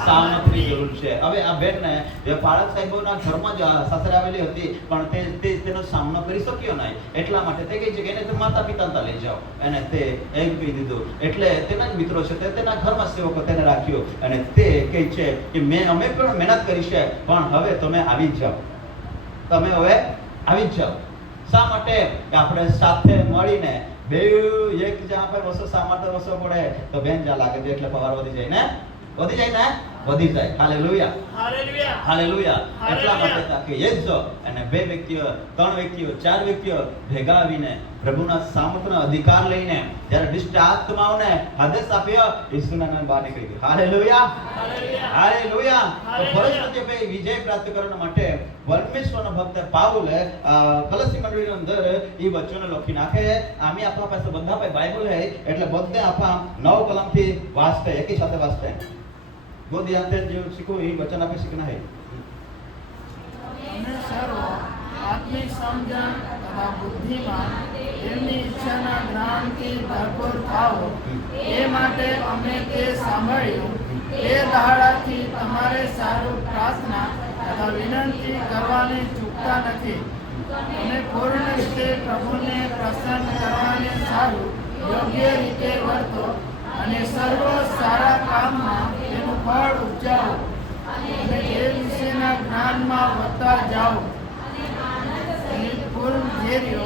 સામર્થ્યની જરૂર છે. હવે આ બેનને જે પાળક સાહેબોના ઘરમાં જ સાસરે આવેલી હતી પણ તે તેનો સામનો કરી શક્યો નહીં. એટલા માટે તે કહે છે કે એને તો માતા પિતા લઈ જાઓ અને તે એમ કહી દીધું. એટલે તેના જ મિત્રો છે તે તેના ઘરમાં સેવકો તેને રાખ્યો અને તે કહે છે કે અમે પણ મહેનત કરી છે પણ હવે તમે આવી જ જાઓ. તમે હવે આવી જ જાઓ. શા માટે? કે આપણે સાથે મળીને બે એક જ્યાં પર વસો સામર્થ્ય વસો પડે તો બેન જ્યાં લાગે છે એટલે પવાર વધી જાય ને, વધી જાય ને, વધી જાય. હાલેલુયા. હાલેલુયા. હાલેલુયા. એટલા માટે તાકે એ જ અને બે વ્યક્તિઓ, ત્રણ વ્યક્તિઓ, ચાર વ્યક્તિઓ ભેગા આવીને પ્રભુના સામર્થ્યનો અધિકાર લઈને જ્યારે દુષ્ટ આત્માઓને આદેશ આપ્યો ઈસુના નામે બહાર નીકળી ગઈ. હાલેલુયા. હાલેલુયા. તો પરિસ્થિતિ પર વિજય પ્રાપ્ત કરવા માટે પરમેશ્વરનો ભક્ત પાઉલે કલસી મંડળીની અંદર એ વચનો લખી નાખે. આમે આપણા પાસે બધા પાસે બાઇબલ હે એટલે બધે આપા 9 કલમથી વાંચતે એકી સાથે વાંચતે ગોદી અંતે જે શીખો એ વચન આપણે શીખના હે. અમે સર્વ આત્મિક સમજણ તથા બુદ્ધિમાં તેમની ઈચ્છાના જ્ઞાનથી ભરપૂર થાઓ એ માટે અમે તે સાંભળ્યું તે દાડાથી તમારે સારું પ્રાર્થના તથા વિનંતી કરવાની ચૂકતા નથી. તમે પૂર્ણ રીતે પ્રભુને પ્રસન્ન કરવાને સારું યોગ્ય રીતે વર્તો અને સર્વ સારા કામમાં તેનું ફળ ઉપજાવો અને એ વિશેના જ્ઞાનમાં વધતા જાઓ અને પૂર્ણ ધૈર્ય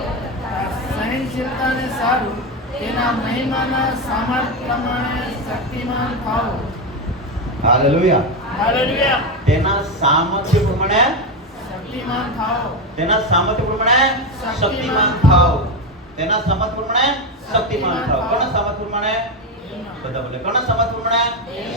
સહનશીલતાને સારું તેના મહિમાના સામર્થ્ય પ્રમાણે શક્તિમાન થાઓ. હાલેલુયા. હાલેલુયા. તેના સામર્થ્ય પ્રમાણે શક્તિમાન થાઓ. તેના સામર્થ્ય પ્રમાણે શક્તિમાન થાઓ. તેના સામર્થ્ય પ્રમાણે શક્તિમાન થાઓ. કોના સામર્થ્ય પ્રમાણે? બધા બોલે કોના સામર્થ્ય પ્રમાણે?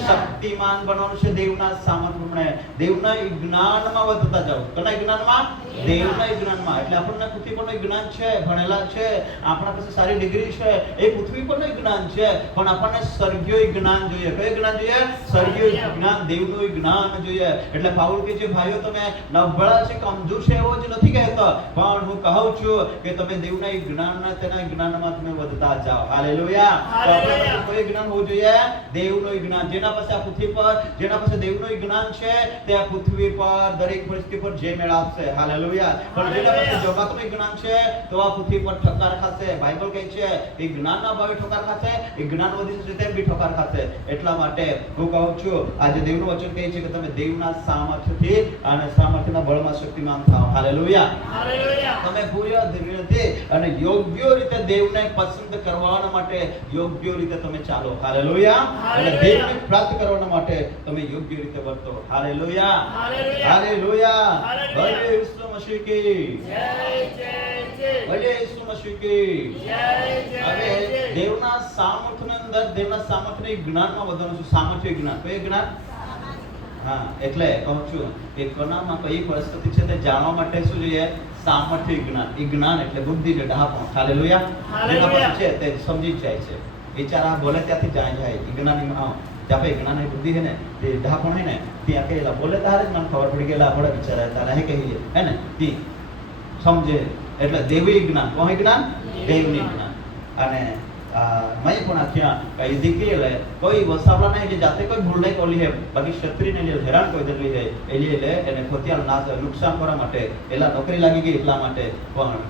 શક્તિમાન બનવાનું છે દેવના સામર્થ્ય પ્રમાણે. દેવના જ્ઞાનમાં વધતા જાઓ. કોના જ્ઞાનમાં? દેવના જ્ઞાનમાં. એટલે આપણને પૃથ્વી પરનું જ્ઞાન છે, ભણેલા છે, આપણા પાસે સારી ડિગ્રી છે, એ પૃથ્વી પરનું જ્ઞાન છે પણ આપણને સ્વર્ગીય જ્ઞાન જોઈએ. કયું જ્ઞાન જોઈએ? સ્વર્ગીય જ્ઞાન, દેવનું જ્ઞાન જોઈએ. એટલે પાઉલ કે જે ભાઈઓ તમે નબળા છે, કમજોર છે એવો જ નથી કહેતો પણ હું કહું છું કે તમે દેવના જ્ઞાનના તેના જ્ઞાનમાં તમે વધતા જાઓ. હાલેલુયા. તો આપણે કોઈ જ્ઞાન હોવું જોઈએ? દેવનું જ્ઞાન. જેના પાસે આ પૃથ્વી પર, જેના પાસે દેવનું જ્ઞાન છે, તે આ પૃથ્વી પર દરેક પરિસ્થિતિ પર જય મેળવશે. હાલેલુયા. પણ જેના પાસે જગતનું જ્ઞાન છે, તો આ પૃથ્વી પર ઠક્કર ખાશે. બાઇબલ કહે છે એ જ્ઞાનના ભાવે ઠોકર ખાશે, એ જ્ઞાન વધી જશે તેમ બી ઠોકર ખાશે. એટલા માટે હું કહું છું, આજે દેવનું વચન કહે છે કે તમે દેવના સામર્થ્યથી અને સામર્થ્યના બળમાં શક્તિમાન થાઓ. હાલેલુયા. હાલેલુયા. તમે પૂર્ય રીતે અને યોગ્ય રીતે દેવને પસંદ કરવાના માટે યોગ્ય રીતે તમે ચાલો. હાલેલુયા. અને દેવને પ્રાપ્ત કરવાના માટે તમે યોગ્ય રીતે વર્તો. હાલેલુયા. હાલેલુયા. ભલે ઈસુ મસીહ કી જય જય જય. ભલે ઈસુ મસીહ કી જય જય હવે જય. દેવના સામર્થ્યની અંદર, દેવના સામર્થ્યના જ્ઞાનમાં વધવાનું છે. સામર્થ્ય જ્ઞાન. કયું જ્ઞાન? હા, એટલે કહું છું કે કોનામાં કઈ પરિસ્થિતિ છે તે જાણવા માટે શું જોઈએ? સામર્થ્ય જ્ઞાન. એ જ્ઞાન એટલે બુદ્ધિ ને ડહાપણ. હાલેલુયા. જેના પાસે છે તે સમજી જ જાય છે. વિચારા બોલે ત્યાંથી જાય. એ જ્ઞાન જાપે જ્ઞાન એ બુદ્ધિ હે ને તે ડહાપણ હે ને ત્યાં કહેલા બોલે તારે જ મને ખબર પડી ગયેલા આપણે વિચારા તારા હે કહીએ હે ને તે સમજે. એટલે દેવી જ્ઞાન. કોણ જ્ઞાન? દેવની જ્ઞાન. અને मैं पण आख्या कई दिखी ले कोई वसावला नहीं जे जाते कोई भूल नहीं कोली है बाकी क्षत्रिय ने लिए हैरान कोई देली है एलिए ले એને ખોતિયાલ નાશ નુકસાન કરવા માટે એલા નોકરી લાગી ગઈ એટલા માટે પણ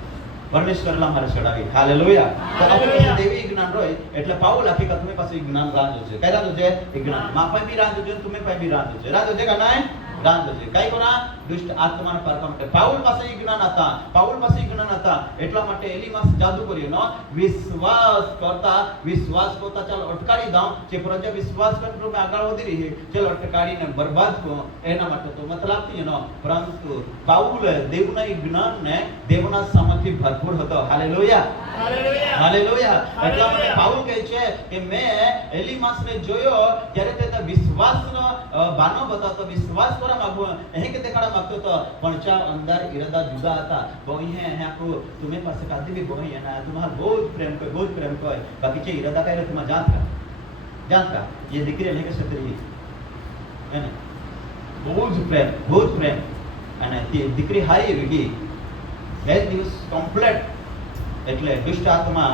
પરમેશ કરેલા મારે ચડાવી. હાલેલુયા. તો આપણે દેવી જ્ઞાન રોય એટલે પાઉલ આખી તમે પાસે જ્ઞાન રાંધો છે. કઈ રાંધો છે? જ્ઞાન. માપા બી રાંધો છે, તમે પાસે બી રાંધો છે. રાંધો છે કે નહીં? રાંધો છે. કઈ કોના? દુષ્ટ આત્માને પારખવા માટે. પાઉલ પાસે જ્ઞાન હતા. પાઉલ પાસે જ્ઞાન હતા. એટલા માટે એલીમાસ જાદુ કર્યો નો વિશ્વાસ કરતા ચાલ અટકાડી દઉં જે પ્રજા વિશ્વાસ કરતો મેં આગળ વધી રહી છે ચાલ અટકાડીને બરબાદ કરો એના માટે તો મતલબ થી નો પરંતુ પાઉલ દેવના જ્ઞાનને દેવના સામર્થ્ય ભરપૂર હતો. હાલેલુયા. હાલેલુયા. હાલેલુયા. એટલા માટે પાઉલ કહે છે કે મેં એલીમાસને જોયો ત્યારે તે વિશ્વાસનો બાનો બતાવતો, વિશ્વાસ કરવા માંગતો અહીં કે દેખાડા માંગતો હતો પણ ચા અંદર ઈરાદા જુદા હતા. બોઈ હે આખો तुम्हें પાસે કાદી भी बोई है ना तुम्हारा बहुत प्रेम को है बाकी જે ઈરાદા કરે तुम्हारा जान का ये દીકરી લેકે છત્રી है ना बहुत प्रेम અને તે દીકરી હારી ગઈ બે દિવસ કમ્પ્લીટ એટલે દુષ્ટ આત્મા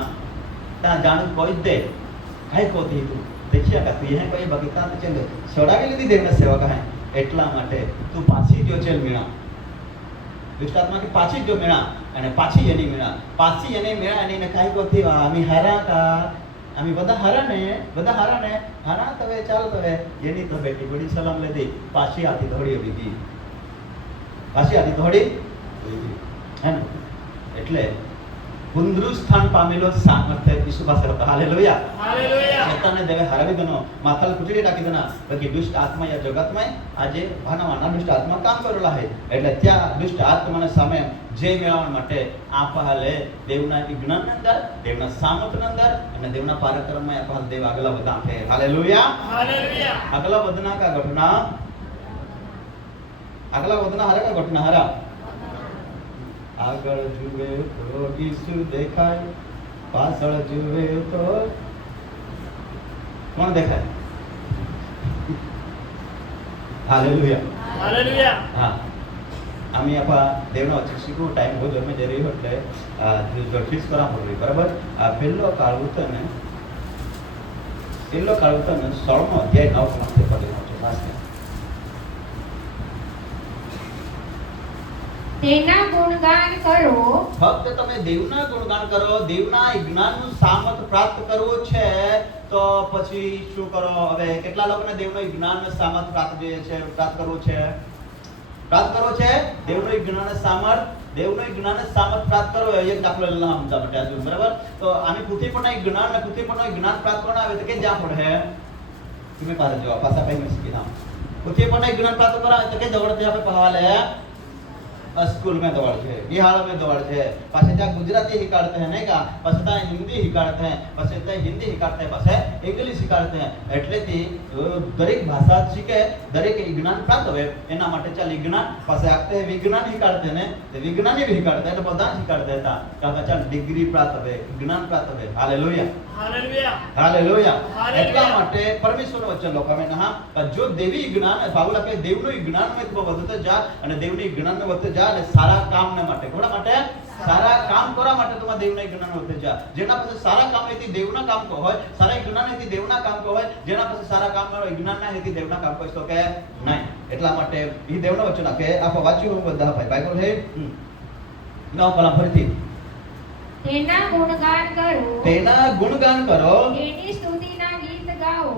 ત્યાં જાણ કોઈ દે કાઈ કોતી તું દેખ્યા કે તું અહીં કોઈ બાકી ત્યાં ચલ છોડાવી લીધી દેવના સેવક હે એટલા માટે તું પાછી જો ચલ મીણા દુષ્ટ આત્મા કે પાછી જો મીણા અને પાછી એની મીણા અને એને કાઈ કોતી આમી હારા કા આમી બધા હારાને હારા તવે ચાલ તવે એની તો બેટી બડી સલામ લેદી પાછી આતી દોડી આવી હે ને એટલે પુનરુત્થાન સ્થાન પામેલો સામર્થ્ય ઈસુ પાસે હતો. હાલેલુયા. હાલેલુયા. શેતાનને દેવે હરાવી દનો માથાલ કુચડી રાખી દના બાકી દુષ્ટ આત્મા યા જગતમાં આજે ભાનાવાના દુષ્ટ આત્મા કામ કરેલા છે એટલે ત્યાં દુષ્ટ આત્માને સામે જય મેળવવા માટે આપહાલે દેવના જ્ઞાન અંદર, દેવના સામર્થ્ય અંદર અને દેવના પારક્રમમાં આપહાલ દેવ આગલા વધા છે. હાલેલુયા. હાલેલુયા. આગલા વધના કા ઘટના હરા કા ઘટના હરા આગળ જુએ તો ઈસુ દેખાય, પાછળ જુએ તો કોણ દેખાય? હાલેલુયા. હાલેલુયા. હા आम्ही आपा देवना वचन शिकू टाइम बहुत जोर में जरी એટલે જો ફિક્સ કરા પડે બરાબર. આ પહેલો કાળ ઉતને 16મો અધ્યાય 9 માંથી પકડવાનો છે વાસ્તવ તેના ગુણગાન કરો. ફક્ત તમે દેવના ગુણગાન કરો, દેવના જ્ઞાનનું સામર્થ્ય પ્રાપ્ત કરવું છે તો પછી શું કરો? હવે કેટલા લોકોને દેવનું જ્ઞાનનું સામર્થ્ય પ્રાપ્ત કરવું છે દેવનું જ્ઞાનનું સામર્થ્ય પ્રાપ્ત કરો. એક દાખલો લઈને સમજા માટે આજુ બરાબર. તો આની પૃથ્વી પરનું જ્ઞાન પ્રાપ્ત કરવાનું આવે તો કે જ્યાં પડે तुम्हें पास जो पासा पे में सीखना पृथ्वी पर नहीं ज्ञान प्राप्त करा तो के दौड़ते यहाँ पे पहाड़ है स्कूल में दौड़ છે, बिहार में दौड़ છે, पासे ત્યાં गुजराती हिकाड़ते हैं नहीं का पासे ત્યાં हिंदी हिकाड़ते हैं, पासे ત્યાં हिंदी हिकाड़ते हैं, पासे इंग्लिश हिकाड़ते हैं. એટલે થી દરેક ભાષા શીખે, દરેક જ્ઞાન પ્રાપ્ત હોય એના માટે ચાલ જ્ઞાન પાસે આપતે વિજ્ઞાન हिकाड़ते हैं તે વિજ્ઞાની भी हिकाड़ते हैं એટલે બધા हिकाड़ते હતા કે ચાલ ડિગ્રી પ્રાપ્ત હોય, જ્ઞાન પ્રાપ્ત હોય. હાલેલુયા. હાલેલુયા. એટલા માટે પરમેશ્વરનું વચન લોકોને હા જો દેવી જ્ઞાન પાઉલ કે દેવનું જ્ઞાન में વધતો જા અને દેવની જ્ઞાન વધતો જા અને સારા કામના માટે કોના માટે? સારા કામ કરવા માટે તમારે દેવના જ્ઞાન વધે છે. જેના પાસે સારા કામ હેતી દેવના કામ કો હોય, સારા જ્ઞાન હેતી દેવના કામ કો હોય, જેના પાસે સારા કામ હોય જ્ઞાનના હેતી દેવના કામ કોઈ તો કે નહીં. એટલા માટે ઈ દેવના વચન કે આપ વાંચ્યું હું બધા ભાઈ બાઇબલ હે ગાવ કલા ફરીથી તેના ગુણગાન કરો, તેના ગુણગાન કરો, તેની સ્તુતિના ગીત ગાઓ,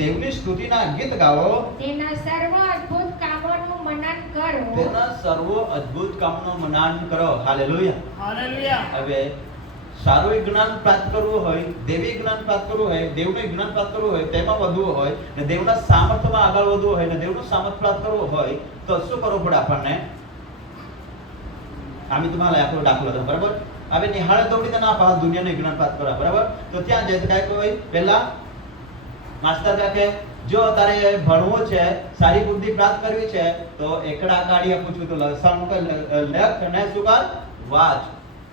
દેવની સ્તુતિના ગીત ગાઓ, તેના સર્વ અદ્ભુત કામોનું મનન કરો. તેના સર્વ અદ્ભુત કામનો મનન કરો. હાલેલુયા. હાલેલુયા. હવે સારું જ્ઞાન પ્રાપ્ત કરવું હોય, દેવી જ્ઞાન પ્રાપ્ત કરવું હોય, દેવનું જ્ઞાન પ્રાપ્ત કરવું હોય, તેમાં વધવું હોય ને દેવના સામર્થ્યમાં આગળ વધવું હોય ને દેવનું સામર્થ્ય પ્રાપ્ત કરવું હોય તો શું કરવું પડે આપણને? આમી તમારે આખો દાખલો હતો બરાબર. હવે નિહાળે દોડી તો ના પાસ દુનિયાનું જ્ઞાન પ્રાપ્ત કરવા બરાબર. તો ત્યાં જઈ કાંઈ કોઈ પહેલા માસ્ટર કાકે જો તારે ભણવું છે, સારી બુદ્ધિ પ્રાપ્ત કરવી છે તો એકડા કાઢીએ પૂછું તો લસણ કે લેખ ને શું કર વાંચ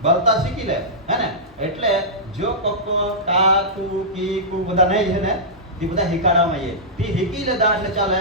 બોલતા શીખી લે હે ને. એટલે જો કક્કો કા કુ કી કુ બધા નહીં છે ને એ બધા હિકાડામાં એ તી હિકી લેતા એટલે ચાલે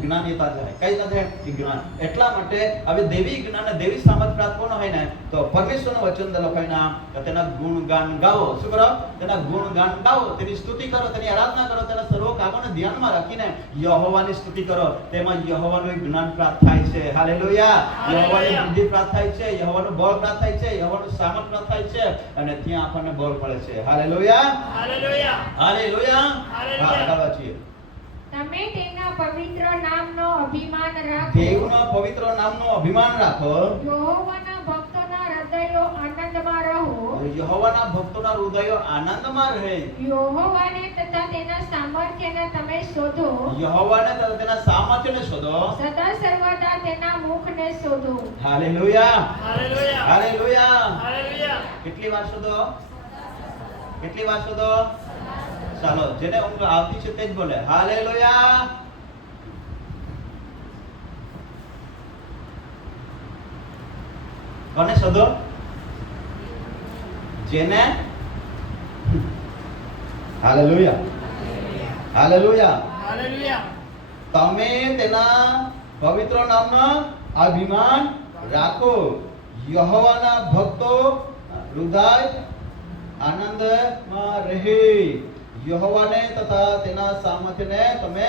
જ્ઞાન એતા જાય કઈ સાથે જ્ઞાન. એટલા માટે હવે દેવી જ્ઞાન અને દેવી સામર્થ્ય પ્રાપ્ત કોનો હોય ને તો પરમેશ્વરનું વચન લખાય ના તો તેના ગુણગાન ગાવો. શું કરો? તેના ગુણગાન ગાવો, તેની સ્તુતિ કરો, તેની આરાધના કરો, તેના સર્વ કામોને ધ્યાનમાં રાખીને યહોવાની સ્તુતિ કરો. તેમાં યહોવાનું જ્ઞાન પ્રાપ્ત થાય છે. હાલેલુયા. યહોવાની બુદ્ધિ પ્રાપ્ત થાય છે, યહોવાનું બળ પ્રાપ્ત થાય છે, યહોવાનું સામર્થ્ય પ્રાપ્ત થાય છે અને ત્યાં આપણને બળ મળે છે. હાલેલુયા. હાલેલુયા. હાલેલુયા. હાલેલુયા. તમે તેના પવિત્ર નામનો અભિમાન રાખો. દેવના પવિત્ર નામનો અભિમાન રાખો. યહોવાના ભક્તોના હૃદયો આનંદમાં રહો. યહોવાના ભક્તોના હૃદયો આનંદમાં રહે. યહોવાને તથા તેના સામર્થ્યને તમે શોધો. યહોવાને તથા તેના સામર્થ્યને શોધો. સદા સર્વદા તેના મુખને શોધો. હાલેલુયા. હાલેલુયા. હાલેલુયા. હાલેલુયા. કેટલી વાર શોધો? કેટલી વાર શોધો? ચાલો જેને ઊંઘ આવતી છે તે જ બોલે હાલેલુયા. કોને શોધો? જેને હાલેલુયા. હાલેલુયા. હાલેલુયા. તમે તેના પવિત્ર નામનો અભિમાન રાખો. યહોવાના ભક્તો હૃદય આનંદમાં રહે. યહોવાને તથા તેના સામર્થ્યને તમે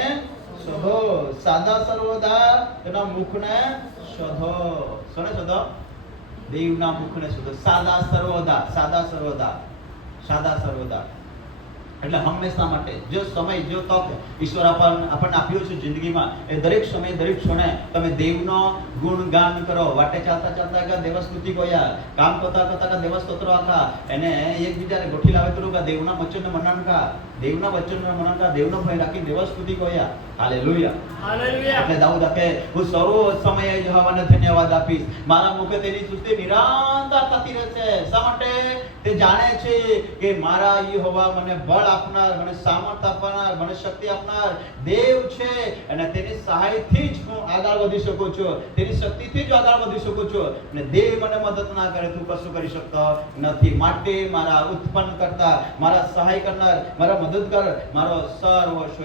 શોધો. સાદા સર્વદા તેના મુખને શોધો. શોને શોધો? દેવના મુખને શોધો. સાદા સર્વદા, સાદા સર્વદા, સાદા સર્વદા એટલે હંમેશા માટે જો સમય જો તક ઈશ્વર આપણને આપ્યો છે જિંદગીમાં એ દરેક સમય દરેક ક્ષણે તમે દેવનો ગુણગાન કરો. વાટે ચાલતા ચાલતા દેવ સ્તુતિ કોયા, કામ કરતા કરતા દેવ સ્તોત્રો આખા એને એકબીજાને ગોઠી લાવે તો દેવના વચનને મનન કા, દેવના વચનને મનન કા, દેવનો ભય રાખી દેવ સ્તુતિ કોયા. હાલેલુયા. હાલેલુયા. એટલે દાઉદ કહે હું સર્વ સમયે યહોવાને ધન્યવાદ આપીશ. મારા મુખે તેની સ્તુતિ નિરંતર થતી રહેશે. શા માટે? તે જાણે છે કે મારા યહોવા મને બળ આપનાર, મને સામર્થ્ય આપનાર, મને શક્તિ આપનાર દેવ છે અને તેની સહાયથી જ હું આગળ વધી શકું છું, તેની શક્તિથી જ આગળ વધી શકું છું. અને દેવ મને મદદ ના કરે તું કશું કરી શકતો નથી. માટે મારા ઉત્પન્ન કરતા, મારા સહાય કરનાર, મારા મદદગાર, મારો સર્વસ્વ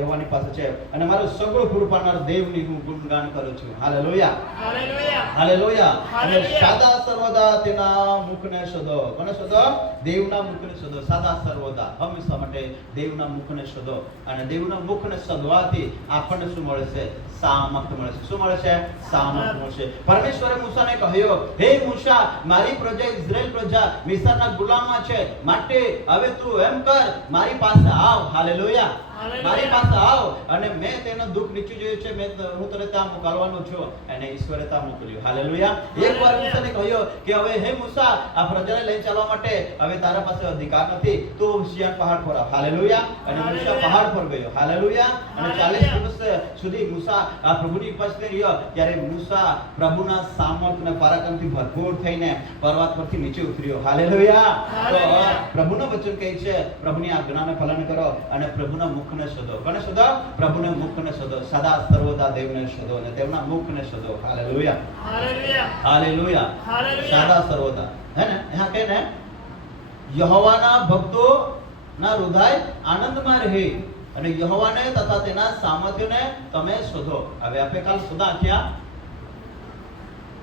યહોવાની પાસે છે અને મારું સગળું પૂરું પાડનાર દેવની હું ગુણગાન કરું છું. હાલેલુયા. હાલેલુયા. હાલેલુયા. અને હાલેલુયા. સાદા સર્વદા તેના મુખને શોધો. કોને શોધો? દેવના મુખને શોધો. સાદા સર્વદા હંમેશા માટે દેવના મુખને શોધો. અને દેવના મુખને શોધવાથી આપણને શું મળે છે? સામર્થ્ય મળે છે. શું મળે છે? સામર્થ્ય મળશે. પરમેશ્વરે મૂસાને કહ્યું, હે મૂસા, મારી પ્રજા ઇઝરાયલ પ્રજા મિસ્રના ગુલામમાં છે, માટે હવે તું એમ કર, મારી પાસે આવ. હાલેલુયા. મારી પાસે આવ અને મેં તેનું દુઃખ નીચું જોયું છે, હું તને ત્યાં મોકલવાનો છું. અને ઈશ્વરે ત્યાં મોકલ્યું. હાલેલુયા. એકવાર મૂસાને કહ્યું કે હવે હે મૂસા, આ પ્રજાને લઈ ચાલવા માટે હવે તારા પાસે અધિકાર નથી, તું સિયન પહાડ પર આવ. હાલેલુયા. અને મૂસા પહાડ પર ગયો. હાલેલુયા. અને 40 દિવસ સુધી મૂસા આ પ્રભુની ઉપસ્થિત રહ્યો. ત્યારે મૂસા પ્રભુના સામર્થ્ય અને પરાક્રમથી ભરપૂર થઈને પર્વત પરથી નીચે ઉતર્યો. હાલેલુયા. તો પ્રભુનું વચન કહે છે પ્રભુની આજ્ઞાને પાલન કરો અને પ્રભુના મુખને શોધો. કોને શોધો? પ્રભુના મુખને શોધો. સદા સર્વદા દેવને શોધો અને તેમના મુખને શોધો. હાલેલુયા. હાલેલુયા. હાલેલુયા. હાલેલુયા. સદા સર્વદા હે ને અહીંયા કહે ને યહોવાના ભક્તો ના હૃદય આનંદમાં રહે અને યહોવાને તથા તેના સામર્થ્યને તમે શોધો. હવે આપણે કાલ સુધા થયા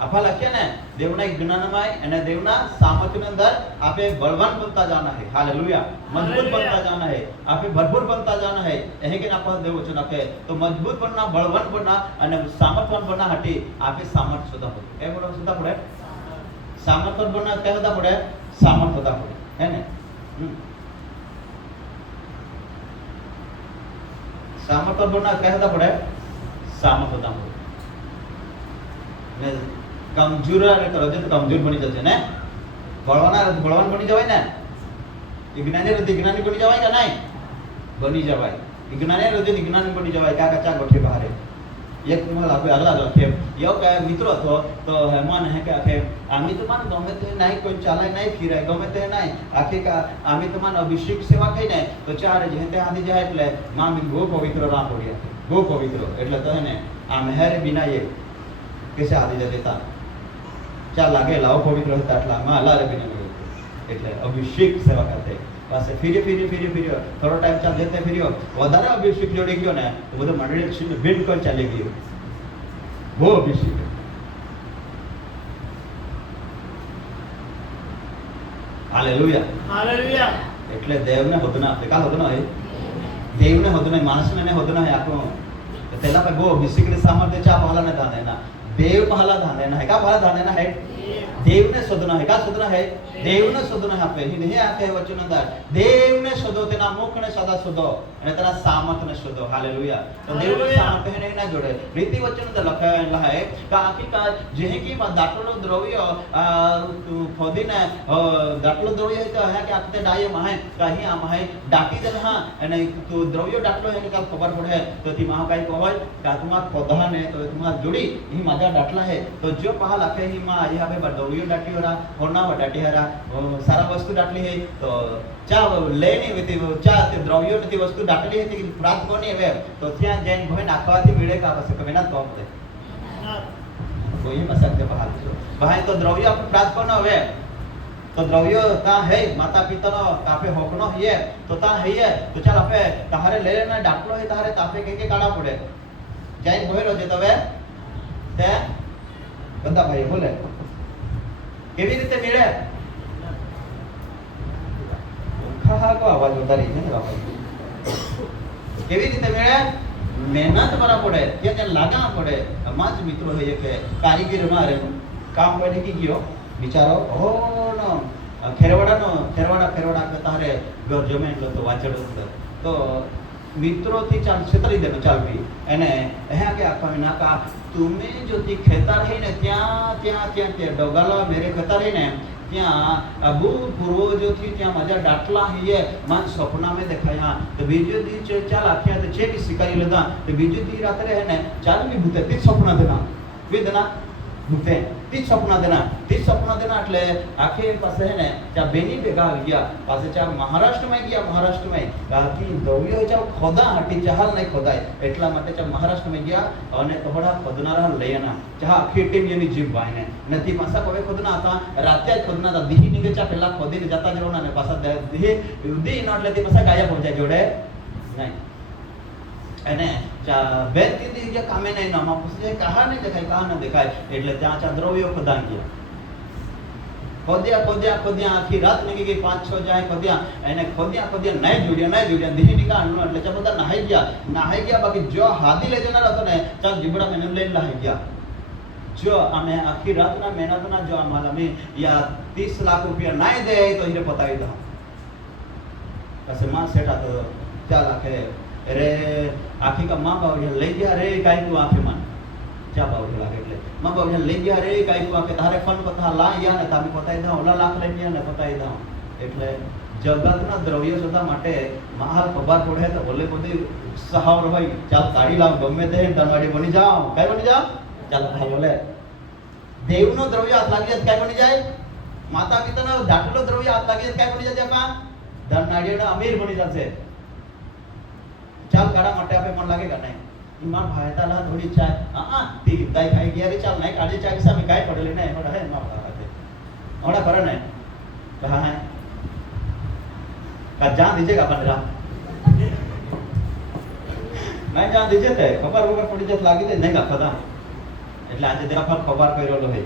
આપા લખ્યા ને દેવના જ્ઞાનમાં અને દેવના સામર્થ્યની અંદર આપે બળવાન બનતા જાना है हालेलुया मजबूत बनता जाना है आपे भरपूर बनता जाना है यही के आपा देव वचन के तो मजबूत बनना बलवान बनना અને સામર્થવાન बनना हटी आपे सामर्थ सुधा पड़े क्या बोलो सुधा पड़े सामर्थवान बनना क्या होता पड़े सामर्थ होता पड़े है ने सामर्थवान बनना क्या होता पड़े सामर्थ होता पड़े ने कमजोर करो तो कमजोर बनी जाते ने बलवान बनी जावाय ने ज्ञानी बनी जावाय का नहीं बनी जावाय ज्ञानी बनी जावाय क्या कच्चा गोठे बाहर एक मला आपे अलग अलग है यो काय मित्र तो हेमान है क्या है आम्ही तो मान गमे ते नाही कोण चालाय नाही फिराय गमे ते नाही आखे का आम्ही तो मान अभिषेक सेवा कई ने तो चार जे ते आदि जाय એટલે માં બી બહુ પવિત્ર રા પડ્યા બહુ પવિત્ર એટલે તો હે ને આ મહેર बिना ये कैसे आदि जा देता ચાલ લાગે લાવ પવિત્ર હતા એટલા માં અલ્લાહ રે बिना એટલે અભિષેક સેવા કરતે પાસે ફીરી થોડો ટાઈમ ચાલ જતે ફીર્યો વધારે અભિષેક જોડી ગયો ને તો બધું મંડળી ભેટ કર ચાલી ગયો બહુ અભિષેક હાલેલુયા એટલે દેવને હોદના આપે કાલ હોદના હે દેવને હોદના માણસને ને હોદના હે આખો તેલા पे वो अभिषेक ने सामर्थ्य चा पहला ने दान देना देव पहला दान देना है का पहला दान देना है देव ने शोधना है का शोधना है देव ने शोधना है आपे नहीं आके वचन अंदर देव ने शोधो तेना मुख ने सदा शोधो અને તેના સામર્થ્ય ને શોધો હાલેલુયા તો દેવ ને સામર્થ્ય ને ના જોડે રીતિ વચન અંદર લખાયેલા है કે આખીકાર જેહે की દાટલો દ્રવ્ય ફોદીને દાટલો દ્રવ્ય है તો है કે આખતે ડાય માં કहीं આમ है डाकी दे हां અને તો દ્રવ્ય દાટલો है કે ખબર પડે તો તી માં કાઈ કહો કે तुम्हारा पौधा ने तो तुम्हारा जुड़ी ही माजा डाटला है तो जो पहा लखे ही मां यहाँ पे द्रव्य डाटी हो रहा होना हो डाटी हो रहा सारा वस्तु डाटली है तो चा लेनी होती चा द्रव्य ने वस्तु डाटली है कि प्राप्त कोनी है तो ત્યાં જૈન ભય નાખવાથી મિળે કા પછી કમે ના તો પડે કોઈ મસક પહાલ ભાઈ તો દ્રવ્ય આપણે પ્રાપ્ત કોનો હવે तो द्रव्य का है माता पिता नो काफे होकनो है तो ता है तो चल आपे तारे ले लेना डाटलो है तारे तापे के काढा पड़े जैन भय रोजे तवे ते बंदा भाई बोले केवी रीते मिले खा को आवाज उतारी है ना केवी रीते मिले मेहनत करा पड़े के लागा पड़े माज मित्रों है के कारीगर मारे काम करने की गयो बिचारो ओ नो खेरवाड़ा तारे घर जमे એટલે તો વાચડ તો મિત્રોથી ચાલ છેતરી દેનો ચાલ ભી એને હે કે આખા નાકા તમે જો તી ખેતર હે ને ત્યાં તે ડોગાલા મેરે ખેતર હે ને ત્યાં અબુ પૂર્વજો થી ત્યાં મજા डाटला है मन सपना में देखाया तो बीजो दी चाल आख्या तो चेक शिकारी लेदा तो बीजो दी रात रे है ने चाल भी भूते ती सपना देना वेदना भूते ती सपना देना એટલે આખે પાસે હે ને ત્યાં બેની ભેગા આવી ગયા પાસે ચા મહારાષ્ટ્ર में બાકી દ્રવ્ય ચા ખોદા હટી ચાલ નહીં ખોદાય એટલા માટે ચા મહારાષ્ટ્ર में ગયા અને તોડા ખોદનારા લઈના ચા આખી ટીમ એની જીવ ભાઈને નથી પાસા કોઈ ખોદના હતા રાતે જ ખોદના હતા દીહી નીગે ચા પહેલા ખોદીને જતા જરોના ને પાસા દીહી ઉદી ન એટલે તે પાસા ગાયા પહોંચાય જોડે નહીં અને બે तीन दिन के कामे नहीं नामा पूछे कहा नहीं देखाय એટલે ત્યાં ચા દ્રવ્યો ખોદા ગયા खोदिया आखी रात निकली गई 5-6 जाए खोदिया એને खोदिया नहीं जुड़िया દીહી નીકાળનો એટલે ચા બધા નહાઈ ગયા બાકી જો હાદી લઈ જનાર હતો ને ચાલ જીબડા મેને લઈને નહાઈ ગયા जो हमें आखी रात ना मेहनत ना जो हमारा में या 30 लाख रुपया नहीं दे तो हीरे बताई दो ऐसे मां सेटा तो चाल आखे अरे आखी का मां बाबू ले गया रे काई को आखे मन चा बाबू लागे એટલે मां बाबू ले गया रे काई को आखे तारे फन पता ला या ने तामी बताई दो ઓલા લાખ લઈ ગયા ને बताई दो એટલે જગતના દ્રવ્ય સુધા માટે મહાલ ખબર પડે તો ભલે બધી સહાવર હોય ચાલ તાળી લાવ ગમે તે ધનવાડી બની જાઓ કાઈ બની જાઓ ચાલ ભાઈ બોલે દેવનો દ્રવ્ય હાથ લાગી જાય કાઈ બની જાય માતા પિતાનો દાટલો દ્રવ્ય હાથ લાગી જાય કાઈ બની જાય આપા ધનવાડીના અમીર બની જશે ચાલ કાઢા માટે આપે મન લાગે કે નહીં ઈમાન ભાઈતાલા થોડી ચાય તી દાઈ ખાઈ ગયા રે ચાલ નહીં કાઢી ચાય સામે કાઈ પડેલી નહીં એનો રહે ન પાડે ઓડા કરે ને કहा है का जान दीजिएगा अपन रा नहीं जान दीजिए थे खबर पड़ी जत लागी थे नहीं का पता એટલે આજે તેના પર કબાર કરેલો હે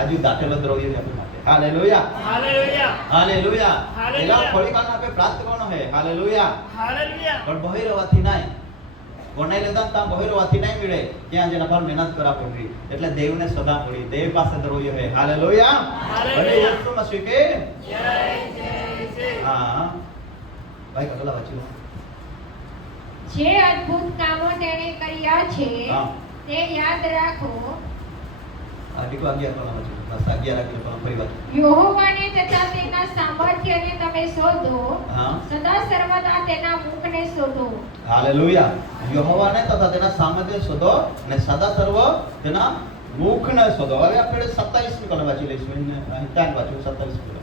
આજુ દાટેલો દ્રવ્ય છે આપણી માટે હાલેલુયા હાલેલુયા હાલેલુયા હાલેલુયા. એલા ફળીકાને આપણે પ્રાપ્ત કરવાનો હે હાલેલુયા હાલેલુયા પણ બહિરવાથી નહીં કોને લેતા તા બહિરવાથી નહીં મળે ત્યાં જેના પર મહેનત કરા પડી એટલે દેવને સદા પડી દેવ પાસે દ્રવ્ય હે હાલેલુયા હાલેલુયા. અરે યીશુ મસીહ કે જય જય જય હા ભાઈ કગલા વાંચી લો જે અદ્ભુત કામો તેણે કર્યા છે હા. તે યાદ રાખો. આ દીકો આગળ કોના વાંચી લો બસ આગળ રાખી લો ફરી વાત યહોવાને તથા તેના સામર્થ્યને તમે શોધો. હા સદા સર્વદા તેના મુખને શોધો. હાલેલુયા યહોવાને તથા તેના સામર્થ્ય શોધો અને સદા સર્વ તેના મુખને શોધો હવે આપણે 27મી કલમ વાંચી લઈશું અહીં ત્યાં વાંચ્યું 27મી કલમ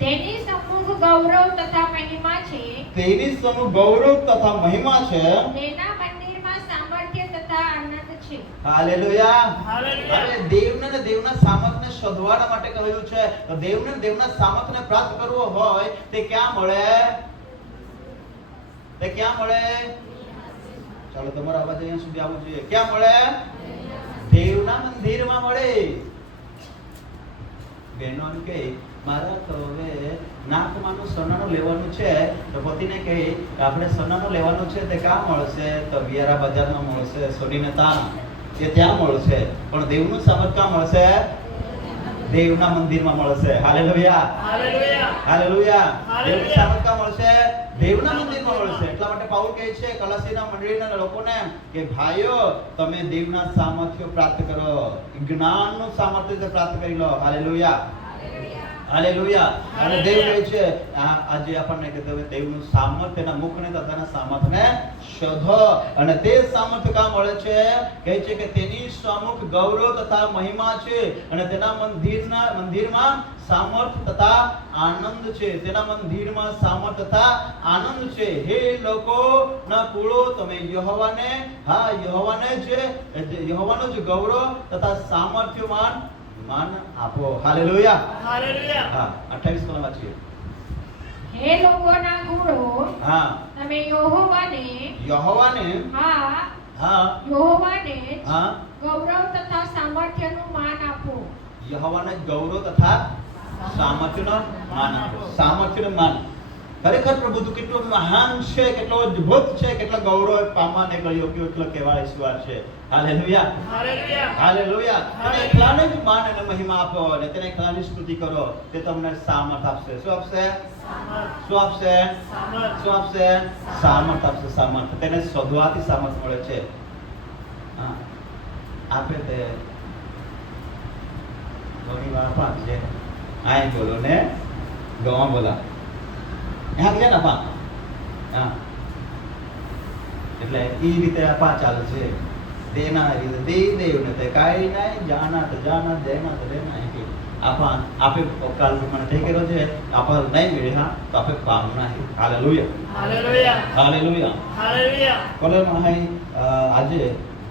તેની સમ્મુખ ગૌરવ તથા મહિમા છે. તેની સમૂહ ગૌરવ તથા મહિમા છે તેના મંદિરમાં સામર્થ્ય તથા આનંદ છે. હાલેલુયા હાલેલુયા. હવે દેવને ને દેવના સામર્થ્યને શોધવાના માટે કહ્યું છે તો દેવને ને દેવના સામર્થ્યને પ્રાપ્ત કરવો હોય તે ક્યાં મળે ચાલો તમારો અવાજ અહીંયા સુધી આવવો જોઈએ ક્યાં મળે દેવના મંદિરમાં મળે બહેનો એમ કે મારા તો હવે નાકમાંનું સોનાનું લેવાનું છે તો પતિને કહે કે આપણે સોનાનું લેવાનું છે તે ક્યાં મળશે તો વિયારા બજારમાં મળશે સોનીને તાન એ ત્યાં મળશે પણ દેવનું સામર્થ્ય ક્યાં મળશે દેવના મંદિરમાં મળશે હાલેલુયા હાલેલુયા હાલેલુયા હાલેલુયા. દેવનું સામર્થ્ય ક્યાં મળશે દેવના મંદિરમાં મળશે એટલા માટે પાઉલ કહે છે કલાસીના મંડળીના લોકોને કે ભાઈઓ તમે દેવના સામર્થ્ય પ્રાપ્ત કરો જ્ઞાનનું સામર્થ્ય પ્રાપ્ત કરી લો હાલેલુયા હાલેલુયા અને દેવ કહે છે આજે આપણને કે તમે દેવનું સામર્થ્યના મુખને તથા સામર્થ્યને શોધો અને તે સામર્થ્ય કા મળે છે કહે છે કે તેની સામુખ ગૌરવ તથા મહિમા છે અને તેના મંદિરમાં સામર્થ્ય તથા આનંદ છે તેના મંદિરમાં સામર્થ્ય તથા આનંદ છે હે લોકોના કુળો તમે યહોવાને જ ગૌરવ તથા સામર્થ્યમાન માન આપો હાલેલુયા હાલેલુયા. હા 28 કલમ વાંચીએ હે લોકોના કુળો હા તમે યહોવાને યહોવાને હા ગૌરવ તથા સામર્થ્યનું માન આપો. યહોવાને ગૌરવ તથા સામર્થ્યનો માન આપો સામર્થ્યનું માન ખરેખર પ્રભુ તું કેટલો મહાન છે કેટલો અદ્ભુત છે કેટલો ગૌરવ પામવાને યોગ્ય એટલો કહેવાય ઈશ્વર છે હાલેલુયા હાલેલુયા. હાલેલુયા અને એકલાને જ માન અને મહિમા આપો અને તેને એકલાની સ્તુતિ કરો તે તમને સામર્થ્ય આપશે શું આપશે સામર્થ્ય આપશે સામર્થ્ય તેને શોધવાથી સામર્થ્ય મળે છે હા આપે તે ઘણી વાર પાંચ છે આય બોલો ને ગવા બોલા यहाँ ગયા ને પા હા એટલે એ રીતે આ પા ચાલે છે દેના રીતે દેવ ને તે કાઈ નહીં જાના તો જાના દેના તો દેના કે આપા આપે કાલ મને થઈ ગયો છે આપા નહીં મળે હા તો આપે પામ નહીં હાલેલુયા હાલેલુયા. હાલેલુયા હાલેલુયા. કોલે મહાઈ આજે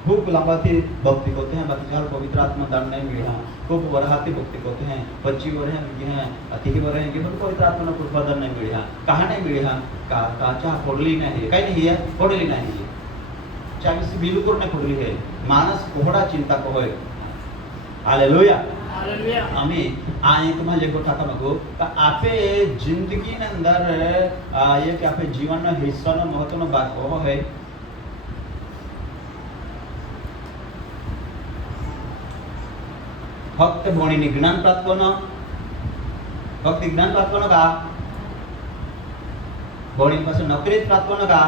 खूब लंबाती भक्ति करते हैं बाकी चार पवित्र आत्मा दान नहीं मिला खूब वरहाती भक्ति करते हैं 25 वर हैं अति वर हैं कि पवित्र आत्मा को उत्पादन नहीं मिला कहाँ नहीं मिला काचा फोड़ली नहीं है कहीं नहीं है फोड़ली नहीं है चाहे से बिल्कुल नहीं फोड़ली है मानस कोहड़ा चिंता को है हालेलुया હાલેલુયા. અમે આ એકમાં જે ગોઠાતા માંગો તો આપે જિંદગીની અંદર એ કે આપે જીવનનો હિસ્સાનો મહત્વનો ભાગ હોવો હોય फक्त भणीने ज्ञान प्राप्त करना फक्त ज्ञान प्राप्त करना का भणी पास नौकरी प्राप्त करना का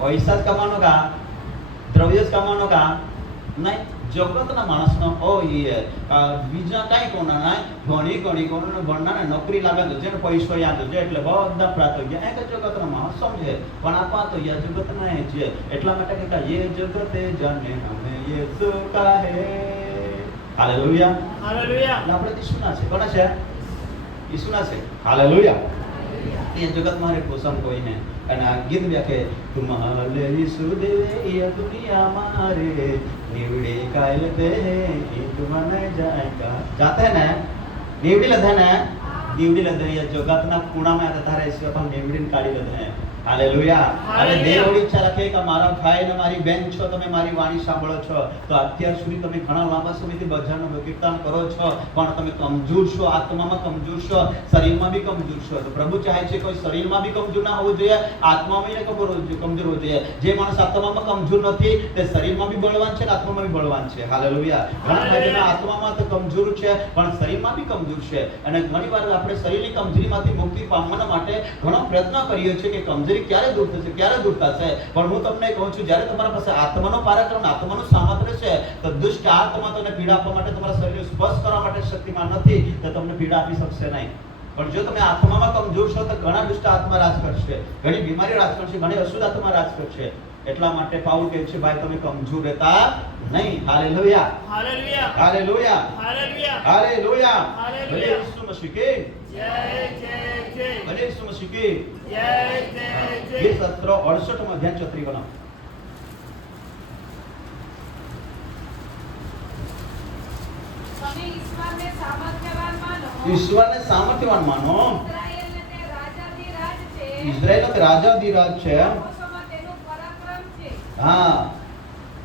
पैसा कमानो का द्रव्य कमानो का नहीं जगतना माणसनो ओ ये बीजा काई कोना ना भणी गणी कोना भणना ने नौकरी लागे तो जेने पैसो याद जे એટલે બધા પ્રાપ્ત થઈ ગયા એક જગતનો માણસ સમજે પણ આપા તો યા જગત ના હે જે એટલા માટે કે ये जगते जाने हमें यीशु का है हालेलुया હાલેલુયા. આપણે ઈસુના છે કોના છે ઈસુના છે હાલેલુયા ये जगत मारे कोसम कोई है અને આ ગીત વ્યાખે तुम्हारे यीशु देवे ये दुनिया मारे निवड़े कायल दे ये तुम्हारे जाएगा जाते हैं ना निवड़ी लधे ये जगतना कूड़ा में आता तारे इसके अपन निवड़ी काढ़ी लधे હાલેલુયા. અને હાલેલુયા. દેવ એવી ઈચ્છા રાખે કે મારા ભાઈ અને મારી બેન છો, તમે મારી વાણી સાંભળો છો, તો અત્યાર સુધી તમે ઘણા લાંબા સમયથી ભજન કીર્તન કરો છો, પણ તમે કમજોર છો, આત્મામાં કમજોર છો, શરીરમાં બી કમજોર છો. તો પ્રભુ ચાહે છે કોઈ શરીરમાં બી કમજોર ના હોવું જોઈએ, આત્મામાં બી કમજોર હોવું જોઈએ. જે માણસ આત્મામાં કમજોર નથી તે શરીરમાં બી બળવાન છે અને આત્મામાં બી બળવાન છે. હાલેલુયા. ઘણા ભાઈઓના આત્મામાં તો કમજોર છે પણ શરીરમાં બી કમજોર છે. અને ઘણી વાર આપણે શરીરની કમજોરીમાંથી મુક્તિ પામવા માટે ઘણો પ્રયત્ન કરીએ છીએ કે કમજોરી ક્યારે દૂર થશે, ક્યારે દૂર થશે. પણ હું તમને કહું છું, જ્યારે તમારા પાસે આત્માનો પરાક્રમ, આત્માનું સામર્થ્ય છે, તો દુષ્ટ આત્મા તમને પીડા આપવા માટે, તમારા શરીરને સ્પર્શ કરવા માટે શક્તિમાન નથી, તો તમને પીડા આપી શકશે નહીં. પણ જો તમે આત્મામાં કમજોર છો તો ઘણા દુષ્ટ આત્મા રાજ કરશે, ઘણી બીમારી રાજ કરશે, ઘણી અશુદ્ધ આત્મા રાજ કરશે. એટલા માટે પાઉલ કહે છે, ભાઈ તમે કમજોર રહેતા નહીં. હાલેલુયા. Hallelujah. Hallelujah. Hallelujah. Hallelujah. Hallelujah. ભલે ઈસુ મસીહ કે જય જય જય. ભલે ઈસુ મસીહ કે જય જય જય. ये सत्र 68 में अध्याय 34 बना. તમે ઈશ્વરને સામર્થ્યવાન માનો. ईश्वर ने सामर्थ्यवान मानो. ઇઝરાયેલને તે રાજાધિરાજ છે. इस्राएल નો રાજાધિરાજ છે. લોકોમાં તેનું પરાક્રમ છે. હા,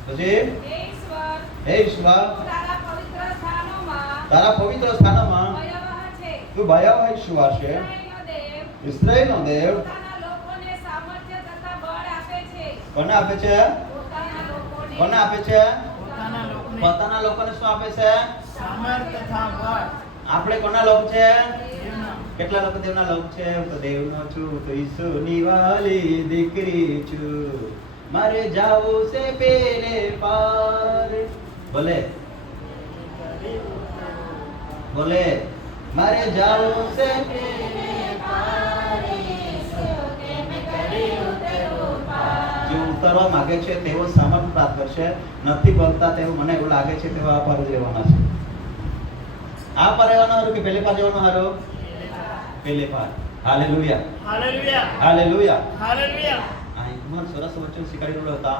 પછી હે ઈશ્વર, હે ઈશ્વર, તારા પવિત્ર સ્થાનોમાં તારા પવિત્ર સ્થાનોમાં ભયાવહ છે. તું ભયાવહ ઈશ્વર છે. ઇસ્રાયેલનો દેવ ઇસ્રાએલનો દેવ પોતાના લોકોને સામર્થ્ય તથા બળ આપે છે. કોને આપે છે? પોતાના લોકોને કોને આપે છે? પોતાના લોકોને પોતાના લોકોને શું આપે છે? સામર્થ્ય તથા બળ આપણે કોના લોક છે? દેવના. કેટલા લોકો દેવના લોક છે? હું તો દેવનો છું, તો ઈસુની વાલી દીકરી છું, મારે જાવું છે પેલે પાર. બોલે બોલે મારે જાવું છે પેલે પાર. જે ઉતરવા માંગે છે તેઓ સામર્થ્ય પ્રાપ્ત કરશે, નથી બોલતા તેવું મને એવું લાગે છે તેઓ આ પાર જવાના છે. આ પાર રહેવાનું હારું કે પેલે પાર જવાનું હારું? પેલે પાર. હાલેલુયા. હાલેલુયા. હાલેલુયા. હાલેલુયા. આ એકમાં સરસ વચન શીખવાડી રહ્યો હતા.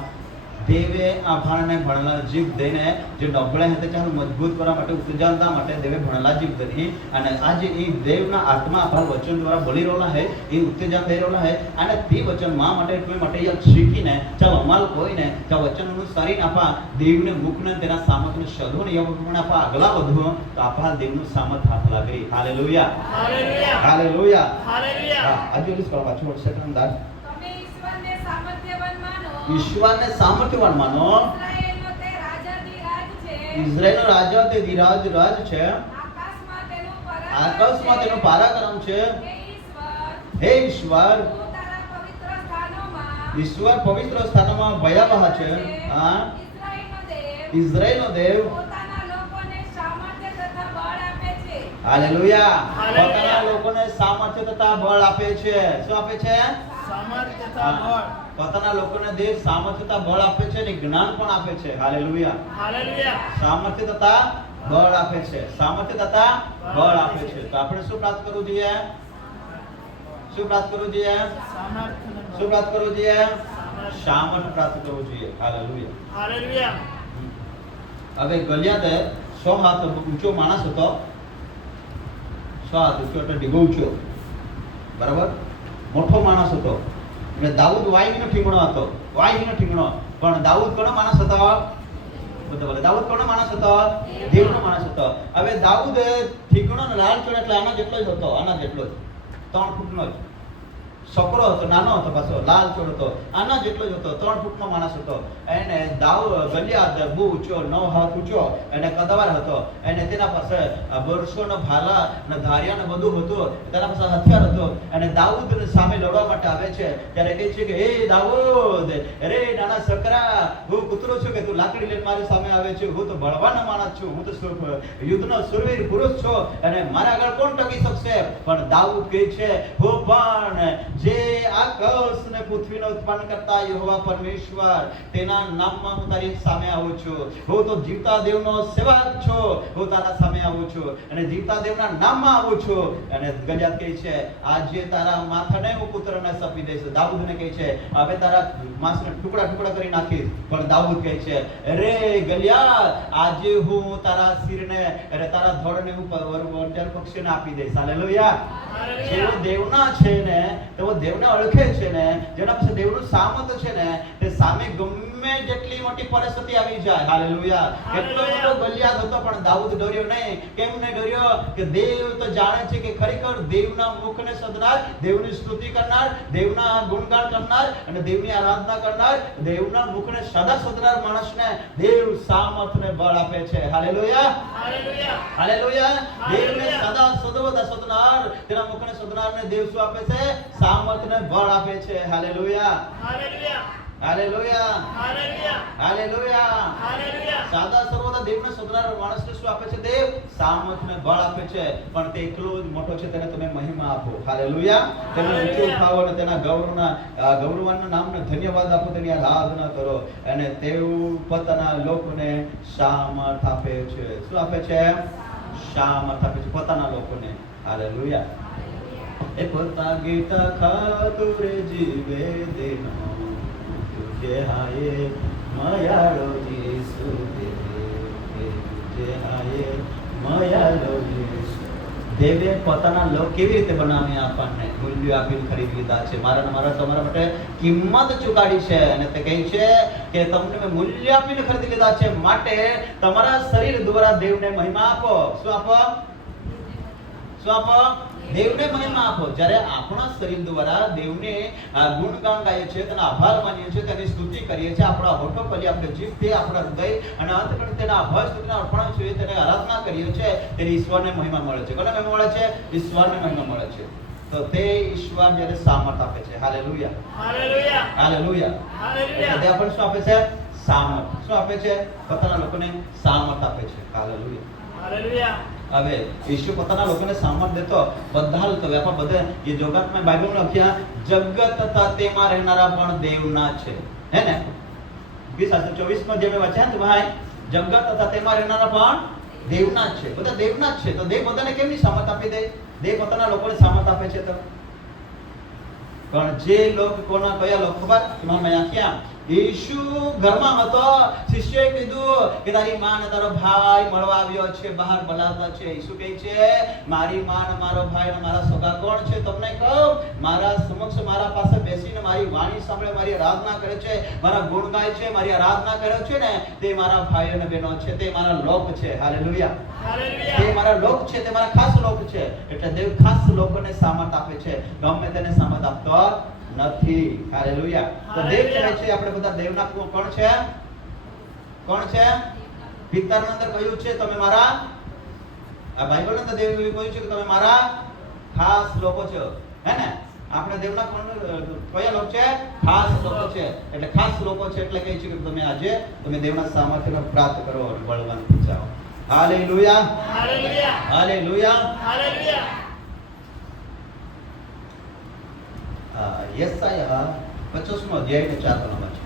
દેવે આભારને ભણેલા જીભ દઈને જે નબળા હતા ચાલો મજબૂત કરવા માટે, ઉત્તેજનતા માટે દેવે ભણેલા જીભ દઈ. અને આજે એ દેવના આત્મા આભાર વચન દ્વારા બોલી રહેલા હે, એ ઉત્તેજન દઈ રહેલા હે. અને તે વચન માં માટે કોઈ માટે યાદ શીખીને ચાલો અમલ કોઈને ચાલો વચન અનુસારી આપા દેવને મુખને તેના સામર્થ્યને શોધોને યવગુણ આપા આગલા વધુ તો આપા દેવનું સામર્થ્ય હાથ લાગે. હાલેલુયા. હાલેલુયા. હાલેલુયા. હાલેલુયા. હા, આજે ઓલી સ્કોર વાંચો સેકન્ડ અંદાજ. તમે ઈશ્વરને સામર્થ્યવાન માનો. ઈશ્વરને સામર્થ્યવાન માનો. ઇઝરાયેલનો તે રાજાધિરાજ છે. ઇઝરાયેલનો રાજા તે ધીરાજ રાજ છે. આકાશમાં તેનું પરાક્રમ આકાશમાં તેનો છે. પરાક્રમ છે. હે ઈશ્વર, હે ઈશ્વર, તું તારા પવિત્ર સ્થાનોમાં ઈશ્વર પવિત્ર સ્થાનમાં ભયાવહ છે. હા, ઇઝરાયેલનો દેવ ઇઝરાયેલનો દેવ પોતાના લોકોને સામર્થ્ય તથા બળ આપે છે. હાલેલુયા. હાલેલુયા. પોતાના લોકોને સામર્થ્ય તથા બળ આપે છે. શું આપે છે? સામર્થ્ય તથા બળ. પોતાના લોકોને દેવ સામર્થ્ય તથા બળ આપે છે અને જ્ઞાન પણ આપે છે. હાલેલુયા. હાલેલુયા. સામર્થ્ય તથા બળ આપે છે. સામર્થ્ય તથા બળ આપે છે. તો આપણે શું પ્રાપ્ત કરવું જોઈએ? શું પ્રાપ્ત કરવું જોઈએ? સામર્થ્ય શું પ્રાપ્ત કરવું જોઈએ? સામર્થ્ય પ્રાપ્ત કરવું જોઈએ. હાલેલુયા. હાલેલુયા. હવે ગલિયાત 100 હાથ ઊંચો માણસ હતો. 100 હાથ ઊંચો એટલે ડીગો ઊંચો, બરાબર, મોટો માણસ હતો. એટલે દાઉદ વાઈનો ઠીંગણો હતો, વાઈનો ઠીંગણો. પણ દાઉદ કોનો માણસ હતો? બધા બોલે દાઉદ કોનો માણસ હતો? દેવનો માણસ હતો. હવે દાઉદ ઠીંગણો ને લાલ ચોળ એટલે આના જેટલો જ હતો, આના જેટલો જ, 3 ફૂટનો જ. છોકરો હતો, નાનો હતો, પાછો લાલ ચોળ હતો, આના જેટલો જ હતો, 3 ફૂટનો માણસ હતો. એને ગલિયાત બહુ ઊંચો, 9 હાથ ઊંચો અને કદવાર હતો. અને તેના પાસે બરસો ને ભાલા ને ધારિયા ને બધું હતું. તેના પાસે હથિયાર હતો. અને દાઉદ સામે લડવા માટે આવે છે ત્યારે કહે છે કે હે દાઉદ, અરે નાના છોકરા, હું કૂતરો છું કે તું લાકડી લઈને મારી સામે આવે છે? હું તો બળવાન માણસ છું, હું તો યુદ્ધનો સુરવીર પુરુષ છું અને મારા આગળ કોણ ટકી શકશે? પણ દાઉદ કહે છે હું પણ જે આકાશ ને પૃથ્વીનો ઉત્પન્ન કરતા યહોવા પરમેશ્વર તેના નામમાં હું તારી સામે આવું છું. હું તો જીવતા દેવનો સેવક છું, હું તારા સામે આવું છું અને જીવતા દેવના નામમાં આવું છું. અને ગલિયાત કહે છે આજે તારા માથાને હું પુત્રને સોંપી દઈશ. દાઉદને કહે છે હવે તારા માંસને ટુકડા ટુકડા કરી નાખીશ. પણ દાઉદ કહે છે અરે ગલિયાત, આજે હું તારા શિરને અને તારા ધોળને હું વંજર પક્ષીને આપી દઈશ. હાલેલુયા. જેઓ દેવના છે ને તેઓ જેઓ દેવને ઓળખે છે ને, જેના પાસે દેવનું સામર્થ્ય છે ને, તે સામે ગમે જેટલી મોટી પરિસ્થિતિ આવી જાય, હાલેલુયા, કેટલો મોટો ગલિયાત હતો પણ દાઉદ ડર્યો નહીં. કેમ નહીં ડર્યો? કે દેવ તો જાણે છે કે ખરેખર દેવના મુખને સદનાર, દેવની સ્તુતિ કરનાર, દેવના ગુણગાન કરનાર અને દેવની આરાધના કરનાર, દેવના મુખને સદા સદનાર માણસને દેવ સામર્થ્યને બળ આપે છે. Hallelujah, hallelujah, hallelujah. દેવને સદા સદનાર, તેના મુખને સદનારને દેવ શું આપે છે? સામર્થ્યને બળ આપે છે. Hallelujah, hallelujah, hallelujah, hallelujah, hallelujah. Hallelujah. સાદા સર્વદા દેવને સદનાર માણસને શું આપે છે? દેવ સામર્થ્યને બળ આપે છે. પણ તે એકલો જ મોટો છે, તેને તમે મહિમા આપો. હાલેલુયા. તેને ઊંચું ઉઠાવો અને તેના ગૌરવના નામને ધન્યવાદ આપો, તેની આરાધના કરો. અને તેઓ પોતાના લોકોને સામર્થ્ય આપે છે. શું આપે છે? સામર્થ્ય આપે છે પોતાના લોકોને. હાલેલુયા. એ પોતા ગીતા ખાતુરે જીવે દેનો તુજે હાયે મયાળો યેસુ તુજે હાયે મયાળો યેસુ. દેવે પોતાના લોક કેવી રીતે બનાવ્યા? આપણને મૂલ્ય આપીને ખરીદી લીધા છે. મારા તમારા માટે કિંમત ચૂકાડી છે અને તે કહે છે કે તમને મેં મૂલ્ય આપીને ખરીદી લીધા છે, માટે તમારા શરીર દ્વારા દેવને મહિમા આપો. શું આપો? શું આપો? દેવને મહિમા આપો. જ્યારે આપણા શરીર દ્વારા દેવને ગુણગાન ગાઈએ છીએ, તેનો આભાર માનીએ છીએ, તેની સ્તુતિ કરીએ છીએ, આપણા હોઠો પરી, આપણે જીભથી, આપણા હૃદય અને અંતકરણથી તેના આભાર સ્તુતિના અર્પણ છીએ, તેને આરાધના કરીએ છીએ, તેને ઈશ્વરને મહિમા મળે છે. કોને મહિમા મળે છે? ઈશ્વરને મહિમા મળે છે. તો તે ઈશ્વર જ્યારે સામર્થ્ય આપે છે. Hallelujah, hallelujah, hallelujah. હાલેલુયા. તે આપણને શું આપે છે? સામર્થ્ય. શું આપે છે? પોતાના લોકોને સામર્થ્ય આપે છે. હાલેલુયા, હાલેલુયા. હવે ઈશ્વર પોતાના લોકોને સામર્થ્ય દેતો બધા લોકો વ્યાપાર બધે એ જોગાતમાં બાઇબલમાં લખ્યા જગત તથા તેમાં રહેનારા પણ દેવના છે. હે ને 20:24 માં જે મેં વાંચ્યા તો ભાઈ જગત તથા તેમાં રહેનારા પણ દેવના જ છે. બધા દેવના જ છે. તો દેવ બધાને કેમની સામર્થ્ય આપી દે? દેવ પોતાના લોકોને સામર્થ્ય આપે છે. તો પણ જે લોકો કયા લોકો ખબર? મેં ક્યાં ઈસુ ઘરમાં હતો, શિષ્યોએ કીધું કે તારી માં ને તારો ભાઈ મળવા આવ્યો છે, બહાર બોલાવતા છે. ઈસુ કહે છે મારી માં ને મારો ભાઈ ને મારા સગા કોણ છે? તમને કહું, મારા સમક્ષ મારા પાસે બેસીને મારી વાણી સાંભળે, મારી આરાધના કરે છે, મારા ગુણ ગાય છે, મારી આરાધના કરે છે ને, તે મારા ભાઈઓ અને બહેનો છે, તે મારા લોક છે. Hallelujah, hallelujah. તે મારા લોક છે, તે મારા ખાસ લોક છે. એટલે દેવ ખાસ લોકોને સામર્થ્ય આપે છે, ગમે તેને સામર્થ્ય આપતો નથી. હાલેલુયા. તો દેવ કહે છે આપણે બધા દેવના કોણ છે? કોણ છે? પિતરની અંદર કહ્યું છે તમે મારા, આ બાઇબલની અંદર દેવ કહ્યું છે કે તમે મારા ખાસ લોકો છો. હે ને? આપણે દેવના કોણ કયા લોકો છે? ખાસ લોકો છે. એટલે ખાસ લોકો છે એટલે કહે છે કે તમે આજે તમે દેવના સામર્થ્યનો પ્રાપ્ત કરો અને બળવાન જાઓ. હાલેલુયા, હાલેલુયા, હાલેલુયા, હાલેલુયા. યશાયા 25મો અધ્યાય ને 4 કલમ છે.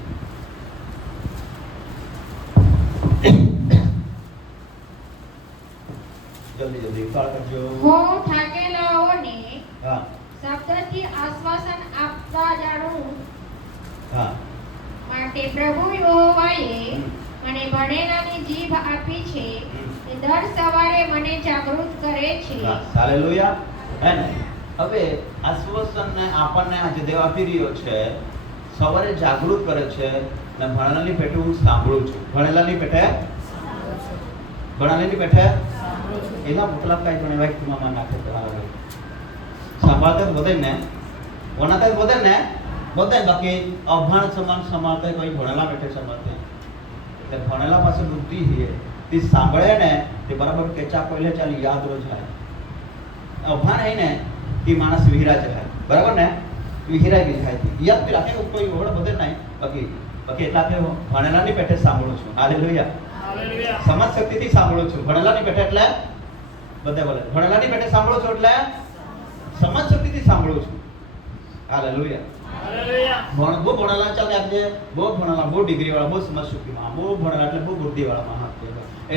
જલ્દી ઉતાર કરજો. હું થાકેલાઓને હા, શબ્દથી આશ્વાસન આપતા જાણું હા. માટે પ્રભુ યહોવાએ મને ભણેલાની જીભ આપી છે, તે દર સવારે મને જાગૃત કરે છે. હાલેલુયા. હે ને? હવે આશ્વાસનને આપણને આજે દેવ આપી રહ્યો છે, સવારે જાગૃત કરે છે. અને ભણેલાની પેટે હું સાંભળું છું. ભણેલાની પેટે, ભણેલાની પેટે એના મતલબ કઈ પણ એવા ખુમામાં નાખે તમારા સંભાળતા જ બધે ને, વનાતા જ બધે ને, બધે બાકી અભણ સમાન સંભાળતા કોઈ ભણેલા પેટે સંભાળતા. એટલે ભણેલા પાસે બુદ્ધિ છે, તે સાંભળે ને તે બરાબર કેચા પહેલે ચાલી યાદ રો જાય. અભણ હે ને તે માણસ વિહરા જાય, બરાબર ને? વિહરાઈ ગઈ જાય, યાદ બી રાખે કોઈ ઓળખ બધે નહીં. બાકી એટલા કે ભણેલાની પેટે સાંભળું છું. Hallelujah, hallelujah. સમજ શક્તિથી સાંભળું છું. ભણેલાની પેટે એટલે બધે બોલે ભણેલાની પેટે સાંભળું છું એટલે સમજ શક્તિથી સાંભળું છું. Hallelujah, hallelujah. બહુ ભણેલા ચાલે આજે, બહુ ભણેલા, બહુ ડિગ્રી વાળા, બહુ સમજ શક્તિમાં, બહુ ભણેલા એટલે બહુ બુદ્ધિ વાળા માણસ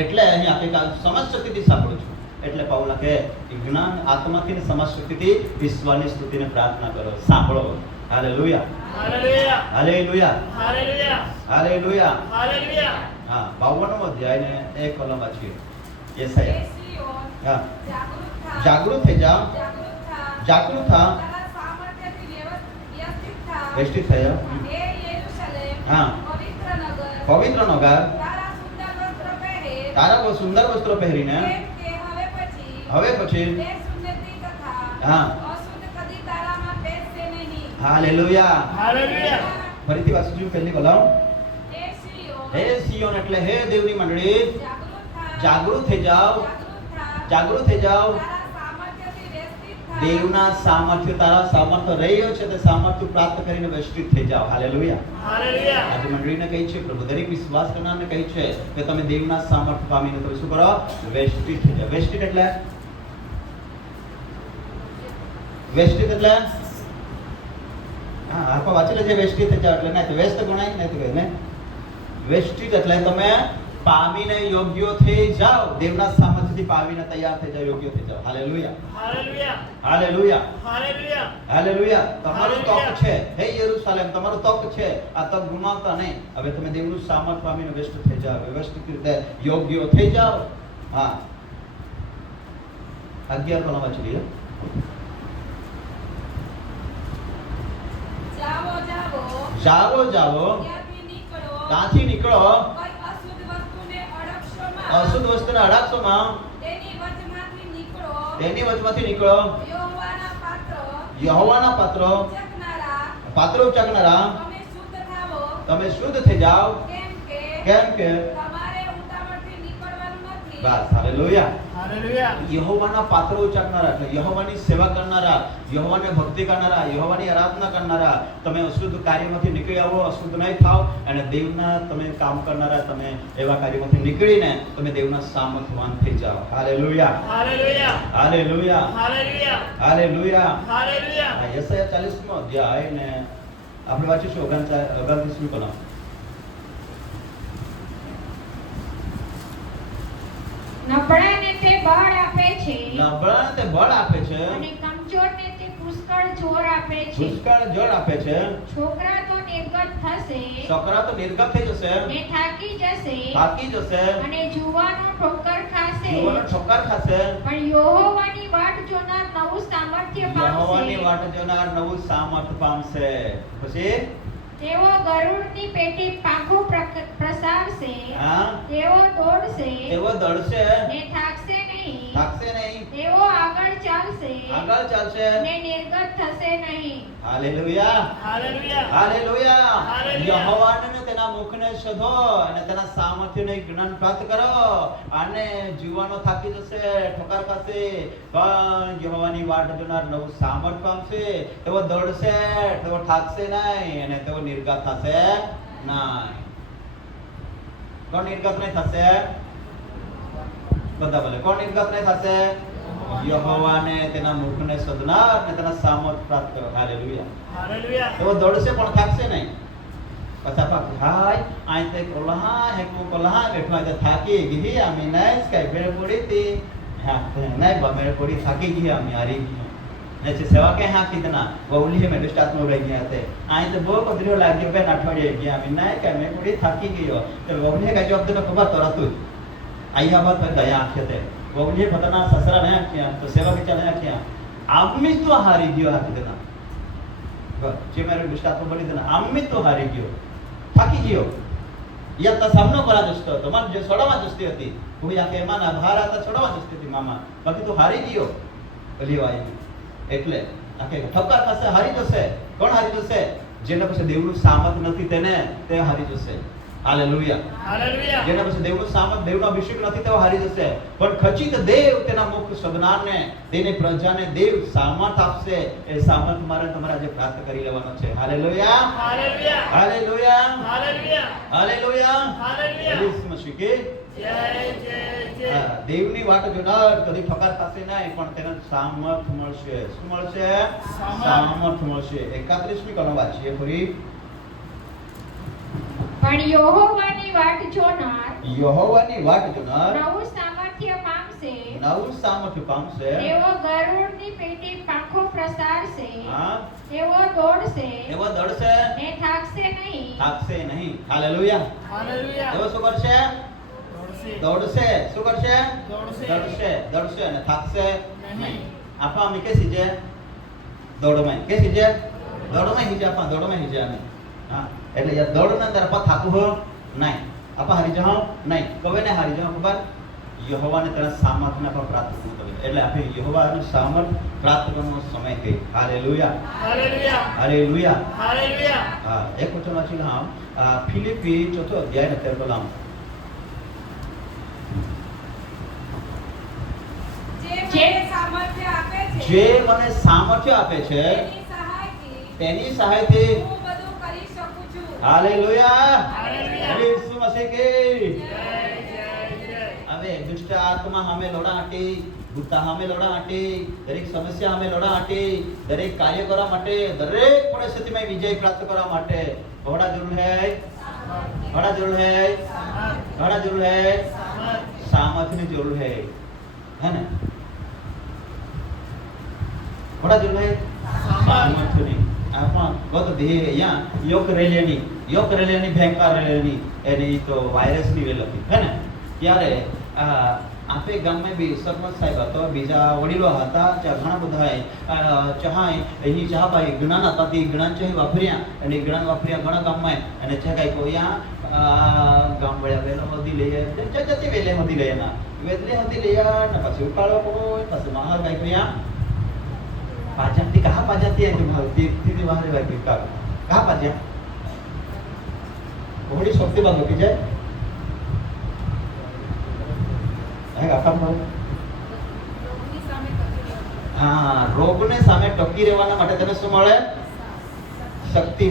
એટલે અહીંયા આખી સમજ શક્તિથી સાંભળું છું. એટલે પાઉલા કહે કે જ્ઞાન આત્માથી ને સમજ શક્તિથી ઈશ્વરની સ્તુતિને પ્રાર્થના કરો, સાંભળો. Hallelujah, hallelujah, hallelujah, hallelujah, hallelujah. હાલેલુયા. હા, 52મો અધ્યાય ને 1 કલમ વાંચીએ. યશાયા. હે સિયોન, હા, જાગૃત થા, જાગૃત થઈ જાઓ, જાગૃત થા, જાગૃત થા. તારા સામર્થ્યથી વ્યવસ્થિત વેષ્ટિત થયા. હે યરુશલેમ, હા. પવિત્ર નગર, પવિત્ર નગર, તારા સુંદર વસ્ત્ર પહેરે, તારા બહુ સુંદર વસ્ત્રો પહેરીને કેમ કે હવે પછી તે સુન્નતિ તથા હા. અશુદ્ધ કદી તારામાં બેસશે નહીં. હાલેલુયા. હાલેલુયા. ફરીથી વાંચજો પહેલી બોલાવો. હે સિયોન, હે સિયોન એટલે હે દેવની મંડળી, જાગૃત થા, જાગૃત થઈ જાઓ, જાગૃત થા, જાગૃત થઈ જાઓ. તારા સામર્થ્યથી વેષ્ટિત થા. દેવના સામર્થ્ય, તારા સામર્થ્ય રહ્યો છે તે સામર્થ્ય પ્રાપ્ત કરીને વેષ્ટિત થઈ જાઓ. હાલેલુયા. હાલેલુયા. આજે મંડળીને કહી છે પ્રભુ, દરેક વિશ્વાસ કરનારને કહી છે કે તમે દેવના સામર્થ્ય પામીને તમે શું કરો? વેષ્ટિત થઈ જાઓ. વેષ્ટિત એટલે વેષ્ટિત એટલે હા આપા વાંચી લેજે. વેષ્ટિત થઈ જાઓ એટલે નહીં તો વેસ્ટ ગણાય, નહીં તો કહે ને વેષ્ટિત એટલે તમે પામીને યોગ્ય થઈ જાઓ, દેવના સામર્થ્યથી પામીને તૈયાર થઈ જાઓ, યોગ્ય થઈ જાઓ. હાલેલુયા. હાલેલુયા. હાલેલુયા. હાલેલુયા. હાલેલુયા. તમારું તક હાલેલુયા. છે. હે યરુશલેમ, તમારું તક છે. આ તક ગુમાવતા નહીં. હવે તમે દેવનું સામર્થ્ય પામીને વ્યસ્ત થઈ જાઓ, વ્યવસ્થિત રીતે યોગ્ય થઈ જાઓ. હા 11 કોના વાંચી લઈએ. જાઓ, જાઓ, જાઓ જાઓ, ત્યાંથી નીકળો, ત્યાંથી નીકળો, કોઈ અશુદ્ધ વસ્તુને અડકશોમાં, અશુદ્ધ વસ્તુને અડાકશોમાં, તેની વચમાંથી નીકળો, તેની વચમાંથી નીકળો. યહોવાના પાત્ર, યહોવાના પાત્રો, ઉચકનારા, પાત્રો ઉચકનારા, તમે શુદ્ધ થાવો, તમે શુદ્ધ થઈ જાઓ. કેમ કે તમારે ઉતાવળથી નીકળવાનું નથી. બસ. હાલેલુયા. હાલેલુયા. યહોવાના પાત્રો ઉચ્ચારનારા એટલે યહોવાની સેવા કરનારા, યહોવાને ભક્તિ કરનારા, યહોવાની આરાધના કરનારા, તમે અશુદ્ધ કાર્યમાંથી નીકળી આવો, અશુદ્ધ નહીં થાવ અને દેવના તમે કામ કરનારા, તમે એવા કાર્યમાંથી નીકળીને તમે દેવના સામર્થ્યવાન થઈ જાઓ. હાલેલુયા. Hallelujah. Hallelujah. Hallelujah. Hallelujah. Hallelujah. આ યશાયા 40મો અધ્યાય ને આપણે વાંચીશું 29મી કલમ. નબળાને તે બળ આપે છે નબળાને તે બળ આપે છે, અને કમજોરને તે પુષ્કળ જોર આપે છે. પુષ્કળ જળ આપે છે. છોકરા તો નિર્ગત થશે છોકરા તો નિર્ગત થઈ જશે, ને થાકી જશે, થાકી જશે, અને જુવાનો ઠોકર ખાશે. જુવાનો ઠોકર ખાશે. પણ યહોવાની વાટ જોનાર નવું સામર્થ્ય યહોવાની પામશે. વાટ જોનાર નવું સામર્થ્ય પામશે. પછી તેઓ ગરુડની પેટે પાંખો પ્રસારશે. હા તેઓ દોડશે તેઓ દોડશે, ને થાકશે નહીં. થાકશે નહીં, તેઓ આગળ ચાલશે આગળ ચાલશે. ને નિર્ગત થશે નહીં. હાલેલુયા. હાલેલુયા. હાલેલુયા. હાલેલુયા. યહોવાને ને તેના મુખને શોધો અને તેના સામર્થ્યને જ્ઞાન પ્રાપ્ત કરો. અને જીવાનો થાકી જશે, ઠોકર ખાશે, પણ યહોવાની વાટ જોનાર નવું સામર્થ્ય પામશે. તેઓ દોડશે, તેઓ થાકશે નહીં અને તેઓ નિર્ગત થશે નહીં. કોણ નિર્ગત નહીં થશે? બધા બોલે કોણ નિર્ગત નહીં થશે? યહોવાને તેના મુખને શોધનાર અને તેના સામર્થ્ય પ્રાપ્ત કરો. હાલેલુયા. હાલેલુયા. તેઓ દોડશે પણ થાકશે નહીં. પાછા પાક હાય આઈ તે કોલ્હા હે કોલ્હા બેઠો આજે થાકી ગઈ આમી નાઈસ કઈ બેળ પડી તી હા નહીં બમેળ પડી થાકી ગઈ આમી હારી ગઈ ને છે સેવા કે હા કીધના બહુલી મેં સ્ટાર્ટ નો રહી ગયા તે આઈ તો બહુ પદરીઓ લાગ્યો બે અઠવાડિયે ગયા આમી નાઈ કે મેં પડી થાકી ગયો તો બહુલી કે જવાબ દેનો ખબર તરતું આયા બાદ પર દયા આંખે તે બહુલી પતના સસરા ને આંખ્યા તો સેવા કે ચાલે આંખ્યા આમી તો હારી ગયો આ કીધના જે મેરે સ્ટાર્ટ નો બની દેના આમી તો હારી ગયો થાકી ગયો યા સામનો કરા જસ્તો તમાર જે છોડવા જસ્તી હતી કોઈ આ કે માના ભારા તા છોડવા જસ્તી હતી મામા બાકી તો હારી ગયો ભલી વાય એટલે આકે ઠક્કર થશે હારી જશે કોણ હારી જશે જેના પાસે દેવનું સામર્થ નથી તેને તે હારી જશે હાલેલુયા હાલેલુયા. જેના પાસે દેવનું સામર્થ દેવનો અભિષેક નથી તેઓ હારી જશે પણ ખચિત દેવ તેના મુખ શોધનારને તેની પ્રજાને દેવ સામર્થ આપશે એ સામર્થ મારે તમારે આજે પ્રાપ્ત કરી લેવાનો છે hallelujah hallelujah. Hallelujah hallelujah. Hallelujah hallelujah. ઈસુ મસીહ કે જય જય જય. દેવની વાટ જોનાર કદી ઠકાર થશે નહીં પણ તેને સામર્થ મળશે શું મળશે સામર્થ મળશે 31મી કલમ વાંચીએ ફરી પણ યહોવાની વાટ જોનાર યહોવાની વાટ જોનાર નવું સામર્થ્ય પામશે. નવું સામર્થ્ય પામશે તેઓ ગરુડની પેટે પાંખો પ્રસારશે. હા તેઓ દોડશે એવો દોડશે ને થાકશે નહીં. થાકશે નહીં હાલેલુયા હાલેલુયા. એવો શું કરશે દોડશે. દોડશે શું કરશે દોડશે. દોડશે દોડશે અને થાકશે નહીં. આપા અમે કે સીજે દોડમાં કે સીજે દોડમાં હિજા આપા દોડમાં હિજા નહીં હા એટલે યાર દોડના અંદર આપા થાતું હો નહીં આપા હારી જાઓ નહીં કવે ને હારી જાઓ ખબર યહોવાને તેના સામર્થ્યને પર પ્રાપ્ત કરવું એટલે આપણે યહોવાનું સામર્થ પ્રાપ્ત કરવાનો સમય છે હાલેલુયા હાલેલુયા હાલેલુયા હાલેલુયા હા એક વચન વાંચી લો ફિલિપી 4 અધ્યાય ને 13 કલમ જે મને સામર્થ્ય આપે છે જે મને સામર્થ્ય આપે છે તેની તેની સહાયથી સહાયથી હું બધું કરી શકું છું. Hallelujah hallelujah. ઈસુ મસીહ કી જય જય જય હવે દુષ્ટ આત્મા સામે લડા હાટી ગુસ્સા સામે લડા હાટી દરેક સમસ્યા સામે લડા હાટી દરેક કાર્ય કરવા માટે દરેક પરિસ્થિતિમાં વિજય પ્રાપ્ત કરવા માટે ઘોડા જરૂર હૈ ઘોડા જરૂર હૈ ઘોડા જરૂર હૈ સામર્થ્યની જરૂર હૈ है ना ઘોડા જરૂર હૈ સામર્થ્યની આપણા ગત દેહ અહીંયા યોગ રેલેની ભયંકર રેલેની એની તો વાયરસની વેલ હતી હે ને ત્યારે આપે ગામમાં બી સરપંચ સાહેબ હતો બીજા વડીલો હતા ત્યાં ઘણા બધા ચા એની ચા પાઈ ગણાના હતા તે ગણાન ચા વાપર્યા અને ગણાન વાપર્યા ઘણા ગામમાં અને ચા કાઈ કોયા ગામ વળ્યા વેલો હોદી લઈએ જતી વેલે હોદી લઈએ ના વેલે હોદી લઈએ ને પછી ઉકાળો કોઈ પછી મહાર કાઈ કોયા પાજાતી કહા પાજાતી है तुम्हारी देखती थी बाहर बैठी का कहाँ पाजा बड़ी शक्ति बात होती जाए है का काम રોગની સામે ટકી રહેવું. हाँ રોગને સામે ટકી રહેવાના માટે તેને શું મળે શક્તિ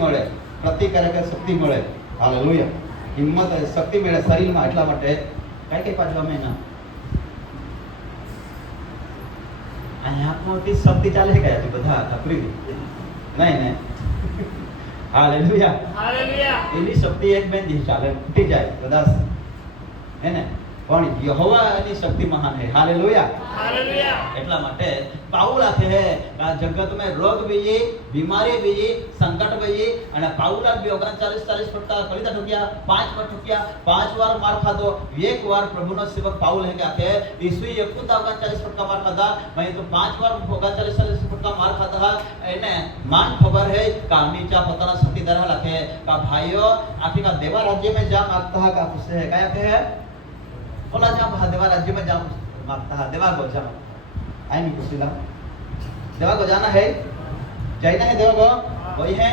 મળે પ્રતિકારક શક્તિ મળે હાલેલુયા હિંમત શક્તિ મળે શરીરમાં એટલા માટે કઈ પાછળ અમે ના અહીંયા મોટી શક્તિ ચાલે છે કયા બધા તકલીફ નહીં ને હાલેલુયા હાલેલુયા એની શક્તિ એક બેન દી ચાલે ઉઠી જાય કદાચ હે ને પણ યહોવાની શક્તિ મહાન है हालेलुया હાલેલુયા એટલા માટે પાઉલ આખે હે આ જગત में રોગ भी बीमारी भी संकट भी અને પાઉલ આ 39 ફટકા કવિતા ઠોક્યા 5 વાર ઠોક્યા 5 વાર માર ખાધો એક વાર પ્રભુનો સેવક પાઉલ હે કે આખે ઈસુએ 39 ફટકા માર ખાધા मैं तो 5 વાર 39 ફટકા માર ખાધા એને માન ખબર है का नीचा पतना शक्ति दरह लखे का भाइयों आखिर का देवा राज्य में जा मांगता है का खुश है क्या है बोला जा देवा राज्य में जा मांगता है देवा को जा आई नहीं कुछ देवा को जाना है जाना है देवा को वही है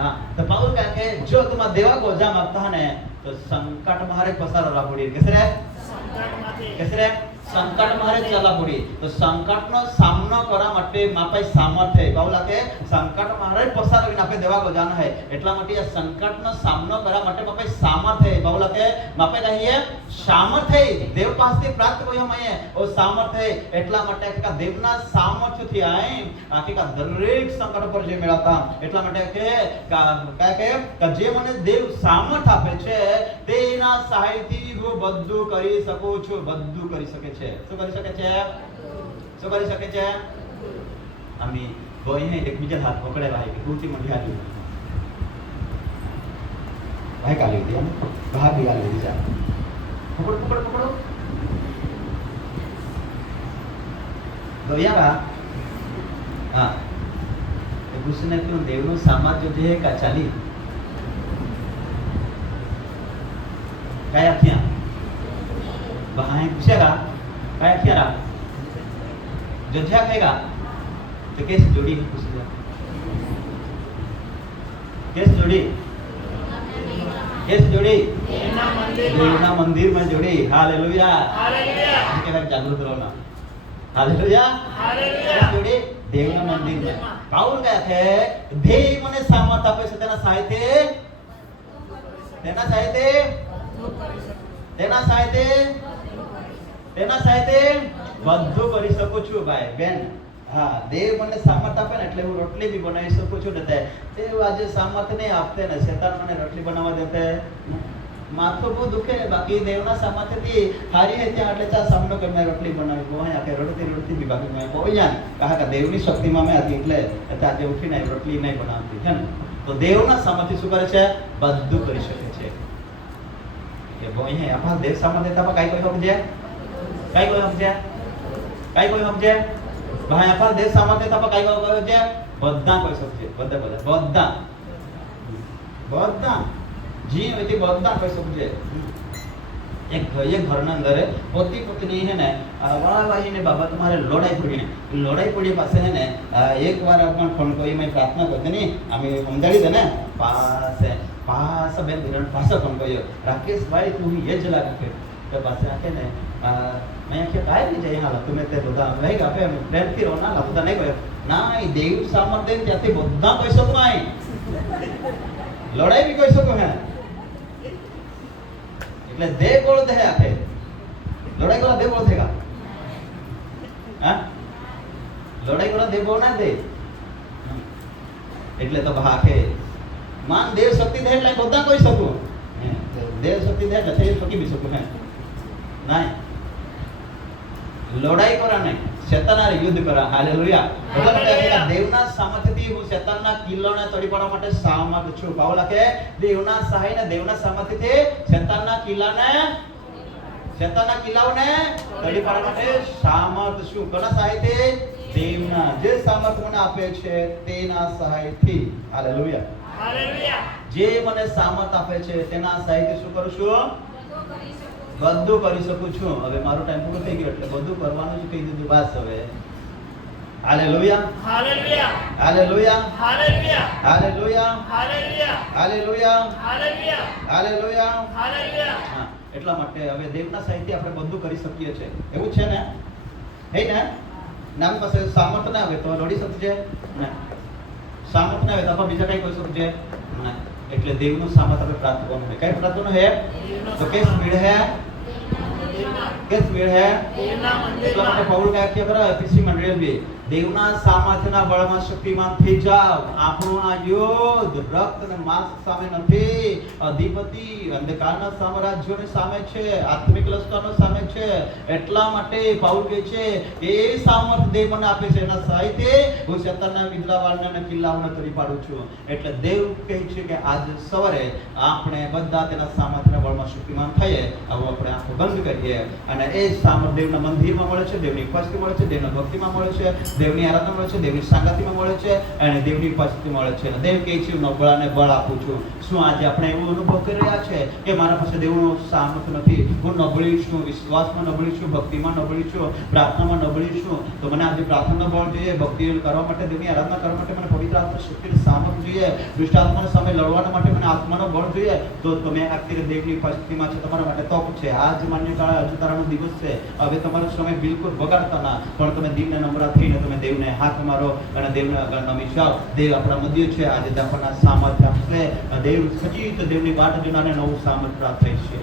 हाँ तो पाउल कहते हैं जो तुम देवा को जा मांगता है ना तो संकट मारे पसार रहा पड़ी कैसे रे સંકટમાંથી कैसे रे संकट मारे चला पड़ी तो संकट નો સામનો કરવા માટે માપે સામર્થ્ય है પાઉલ કહે સંકટ મારે પસાર કરીને આપણે દેવા को जाना है એટલા માટે આ સંકટનો સામનો કરવા માટે માપે સામર્થ્ય है પાઉલ કહે માપે કહીએ સામર્થ્ય દેવ પાસેથી પ્રાપ્ત કર્યો અમે ઓ સામર્થ્ય એટલા માટે કે દેવના સામર્થ્યથી આઈ આખી કા દરેક સંકટ પર જે મેળવતા એટલા માટે કે જે મને દેવ સામર્થ્ય આપે છે તેના સહાયથી હું બધું કરી શકું છું બધું કરી શકે છે શું કરી શકે છે શું કરી શકે છે અમે બોઈને એકબીજા હાથ પકડેલા છે કુર્તી માં ધ્યાન દીધું ભાઈ કાલી દિયા બહાર બી આલી દીધા પકડો તો યાર हाँ एक दूसरे ने क्यों देवनो सामर्थ्य जो है का चाली काया किया बहाए पूछेगा काया किया रहा जोध्या कहेगा तो कैसे जोड़ी पूछेगा कैसे जोड़ी देवना मंदिर में जोड़ी हालेलुया હાલેલુયા इनके बाद जागरूक रहो ना हालेलुया હાલેલુયા जोड़ी देवना मंदिर में पाउल कहता है देव मने सामर्थ आपे से तेना साहित्य બધું કરી શકું છું ભાઈ બેન હા દેવ મને સામર્થ આપે ને એટલે હું રોટલી બી બનાવી શકું છું ને તે આજે સામર્થ નહીં આપતે ને શેતાન મને રોટલી બનાવવા દેતે માથું બહુ દુખે બાકી દેવના સામર્થ્યથી હારી હે ત્યાં એટલે ચા સામનો કરીને રોટલી બનાવી બહુ આખે રોટલી બી બાકી મેં બહુ યાર કહા કે દેવની શક્તિમાં મેં હતી એટલે આજે ઉઠીને રોટલી નહીં બનાવતી છે ને તો દેવના સામર્થ્ય શું કરે છે બધું કરી શકે છે એ બહુ અહીંયા આપણા દેવ સામર્થ્યતામાં કાઈ કોઈ સમજે કાઈ કોઈ સમજે ભાઈ આપણા દેવ સામર્થ્યતામાં કાઈ કોઈ સમજે બધા કહી શકશે, બધા જી હોય તે બધા કહી શકશે. એક ઘરના અંદર પોતી પોતની હે ને વાળાવાળીને બાબત તમારે લડાઈ પડી પાસે હે ને એક વાર પણ ફોન કરી મેં પ્રાર્થના કરતી નહીં અમે સમજાવી દે ને પાસે બેન ધીરણ પાસે ફોન કર્યો રાકેશભાઈ તું એ જ લાગે તો પાસે આખે ને મેં આખે કાંઈ નહીં જાય હાલ તમે તે બધા લઈ આપે એમ પ્રેમથી રહો ના બધા નહીં કહ્યો ના એ દેવ સામર્થ્ય ત્યાંથી બધા કહી શકો નહીં લડાઈ બી કહી શકો હે એટલે દે બોલ દે આખે લડાઈ કોલા દે બોલ થેગા હા લડાઈ કોલા દે બોલ ના દે એટલે તો આખે માન દેવ શક્તિ દે એટલે બધા કહી શકું દેવ શક્તિ દે એટલે થઈ શકી બી શકું હે નહીં લડાઈ કરા નહીં શેતાનના યુદ્ધ કરા હાલેલુયા બધા દેવના સામર્થ્યથી હું શેતાનના કિલ્લાને તોડી પાડવા માટે સામર્થ છું પાઉલ કે દેવના સહાયને દેવના સામર્થ્યથી શેતાનના કિલ્લાઓને તોડી પાડવા માટે સામર્થ છું કોના સહાયથી દેવના જે સામર્થ મને આપે છે તેના સહાયથી હાલેલુયા જે મને સામર્થ આપે છે તેના સહાયથી શું કરું છું બધું કરી શકું છું હવે મારો ટાઈમ પૂરો થઈ ગયો એટલે બધું કરવાનું જ કહી દીધું બસ હવે hallelujah hallelujah hallelujah hallelujah hallelujah hallelujah hallelujah hallelujah hallelujah હાલેલુયા હા એટલા માટે હવે દેવના સાહિત્ય આપણે બધું કરી શકીએ છીએ એવું છે ને હે ને નામ પાસે સામર્થ ના આવે તો લડી શકજે ને સામર્થ ના આવે તો આપણે બીજા કઈ કરી શકજે ના એટલે દેવનું સામર્થ આપણે પ્રાપ્ત કરવાનું છે કઈ પ્રાપ્ત કરવાનું છે તો કે સ્પીડ હે કે સ્પીડ હે દેવના એટલા માટે મંદિરમાં પૌલ કહે છે બરાબર એફએસી મંડળ બી દેવના સામર્થ્યના બળમાં શક્તિમાન થઈ જાવ આપણું આ યુદ્ધ રક્ત અને માંસ સામે નથી અધિપતિ અંધકારના સામ્રાજ્યોની સામે છે આત્મિક લશ્કરો સામે છે એટલા માટે પૌલ કહે છે એ સામર્થ્ય દેવ મને આપે છે એના સહાયથી હું શેતાનના વિદ્રાવાળને અને કિલ્લાઓને તોડી પાડું છું એટલે દેવ કહે છે કે આજ સવારે આપણે બધા તેના સામર્થ્યના બળમાં શક્તિમાન થઈએ હવે આપણે આંખો બંધ કરીએ અને એ સામર્થ્ય દેવના મંદિરમાં મળે છે દેવની ઉપસ્થિતિ મળે છે દેવના ભક્તિમાં મળે છે દેવની આરાધના મળે છે દેવની સંગાતિમાં મળે છે અને દેવની ઉપસ્થિતિ મળે છે અને દેવ કહે છે હું નબળાને બળ આપું છું શું આજે આપણે એવું અનુભવ કરી રહ્યા છે કે મારા પાસે દેવનું સામર્થ્ય નથી હું નબળી છું વિશ્વાસમાં નબળી છું ભક્તિમાં નબળી છું પ્રાર્થનામાં નબળી છું તો મને આજે પ્રાર્થનાનો બળ જોઈએ ભક્તિ કરવા માટે દેવની આરાધના કરવા માટે મને પવિત્ર આત્મા શક્તિની સામર્થ્ય જોઈએ દુષ્ટ આત્માના સામે લડવા માટે મને આત્માનો બળ જોઈએ તો તમે અત્યારે દેવની ઉપસ્થિતિમાં છે તમારા માટે તક છે આજ માન્ય કાળ અજુતારાનો દિવસ છે હવે તમારો સમય બિલકુલ બગાડતા ના પણ તમે દિનને નમ્ર થઈને તમે દેવને હાથ મારો અને દેવને આગળ નમી જાઓ દેવ આપણા મધ્ય છે આજે આપણને સામર્થ્ય આપશે દેવ સજીવ દેવની વાટ જોનારને નવું સામર્થ્ય પ્રાપ્ત થઈ છે